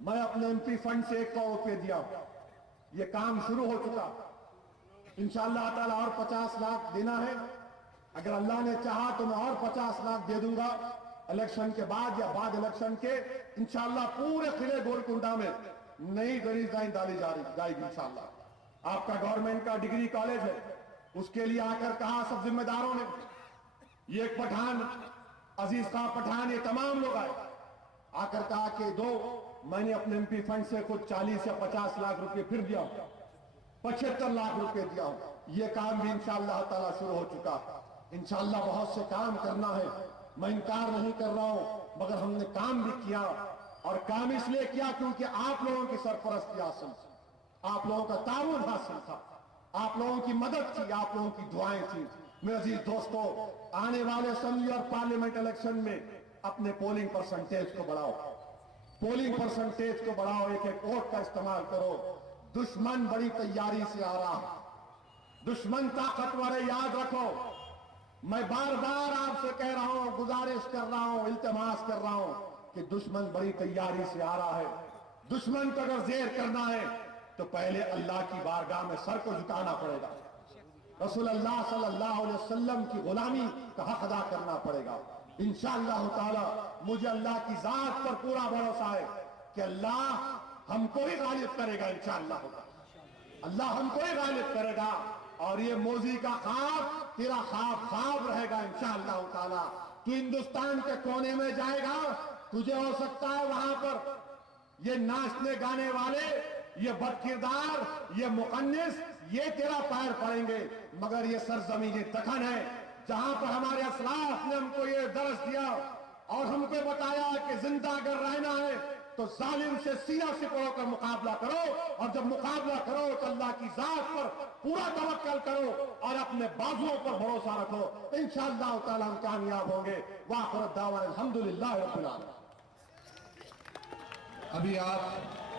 میں اپنے ایم پی فنڈ سے 1 کروڑ روپے دیا. یہ کام شروع ہو چکا. انشاءاللہ تعالی اور 50 لاکھ دینا ہے. اگر اللہ نے چاہا تو میں اور 50 لاکھ دے دوں گا الیکشن کے بعد یا بعد الیکشن کے. انشاءاللہ پورے قلعے گولکنڈا میں نئی ڈرینیج لائن ڈالی جائے گی انشاءاللہ. آپ کا گورنمنٹ کا ڈگری کالج ہے، اس کے لیے آ کر کہا سب ذمہ داروں نے، یہ ایک پٹھان، عزیز خان پٹھان، یہ تمام لوگ آ کر کہا کہ دو. میں نے اپنے ایم پی فنڈ سے خود 40 یا 50 لاکھ روپے پھر دیا ہوں، 75 لاکھ روپے دیا ہوں. یہ کام بھی انشاءاللہ تعالی شروع ہو چکا. انشاءاللہ بہت سے کام کرنا ہے، میں انکار نہیں کر رہا ہوں، مگر ہم نے کام بھی کیا. اور کام اس لیے کیا کیونکہ آپ لوگوں کی سرپرستی حاصل تھی، آپ لوگوں کا تعاون حاصل تھا، آپ لوگوں کی مدد تھی، آپ لوگوں کی دعائیں تھیں. میرے عزیز دوستو، آنے والے اسمبلی اور پارلیمنٹ الیکشن میں اپنے پولنگ پرسنٹیج کو بڑھاؤ، پولنگ پرسنٹیج کو بڑھاؤ. ایک ایک ووٹ کا استعمال کرو. دشمن بڑی تیاری سے آ رہا ہے، دشمن طاقتور ہے، یاد رکھو. میں بار بار آپ سے کہہ رہا ہوں، گزارش کر رہا ہوں، التماس کر رہا ہوں کہ دشمن بڑی تیاری سے آ رہا ہے. دشمن کو اگر زیر کرنا ہے تو پہلے اللہ کی بارگاہ میں سر کو جھکانا پڑے گا، رسول اللہ صلی اللہ علیہ وسلم کی غلامی کا حق ادا کرنا پڑے گا. انشاءاللہ تعالی مجھے اللہ کی ذات پر پورا بھروسہ ہے کہ اللہ ہم کو ہی غالب کرے گا. انشاءاللہ اللہ ہم کو ہی غالب کرے گا اور یہ موذی کا خواب تیرا خواب رہے گا. انشاءاللہ تعالی تو ہندوستان کے کونے میں جائے گا، تجھے ہو سکتا ہے وہاں پر یہ ناچنے گانے والے، یہ بد کردار، یہ مقنص، یہ تیرا پیر پڑیں گے، مگر یہ سرزمین دکن ہے جہاں پر ہمارے اسلاف نے ہم کو یہ درس دیا اور ہم کو بتایا کہ زندہ اگر رہنا ہے تو ظالم سے سیدھا سپڑوں کا مقابلہ کرو، اور جب مقابلہ کرو تو اللہ کی ذات پر پورا توکل کرو اور اپنے بازوؤں پر بھروسہ رکھو. انشاءاللہ تعالی ہم کامیاب ہوں گے. وآخر الدعوانا الحمدللہ رب العالمین. ابھی آپ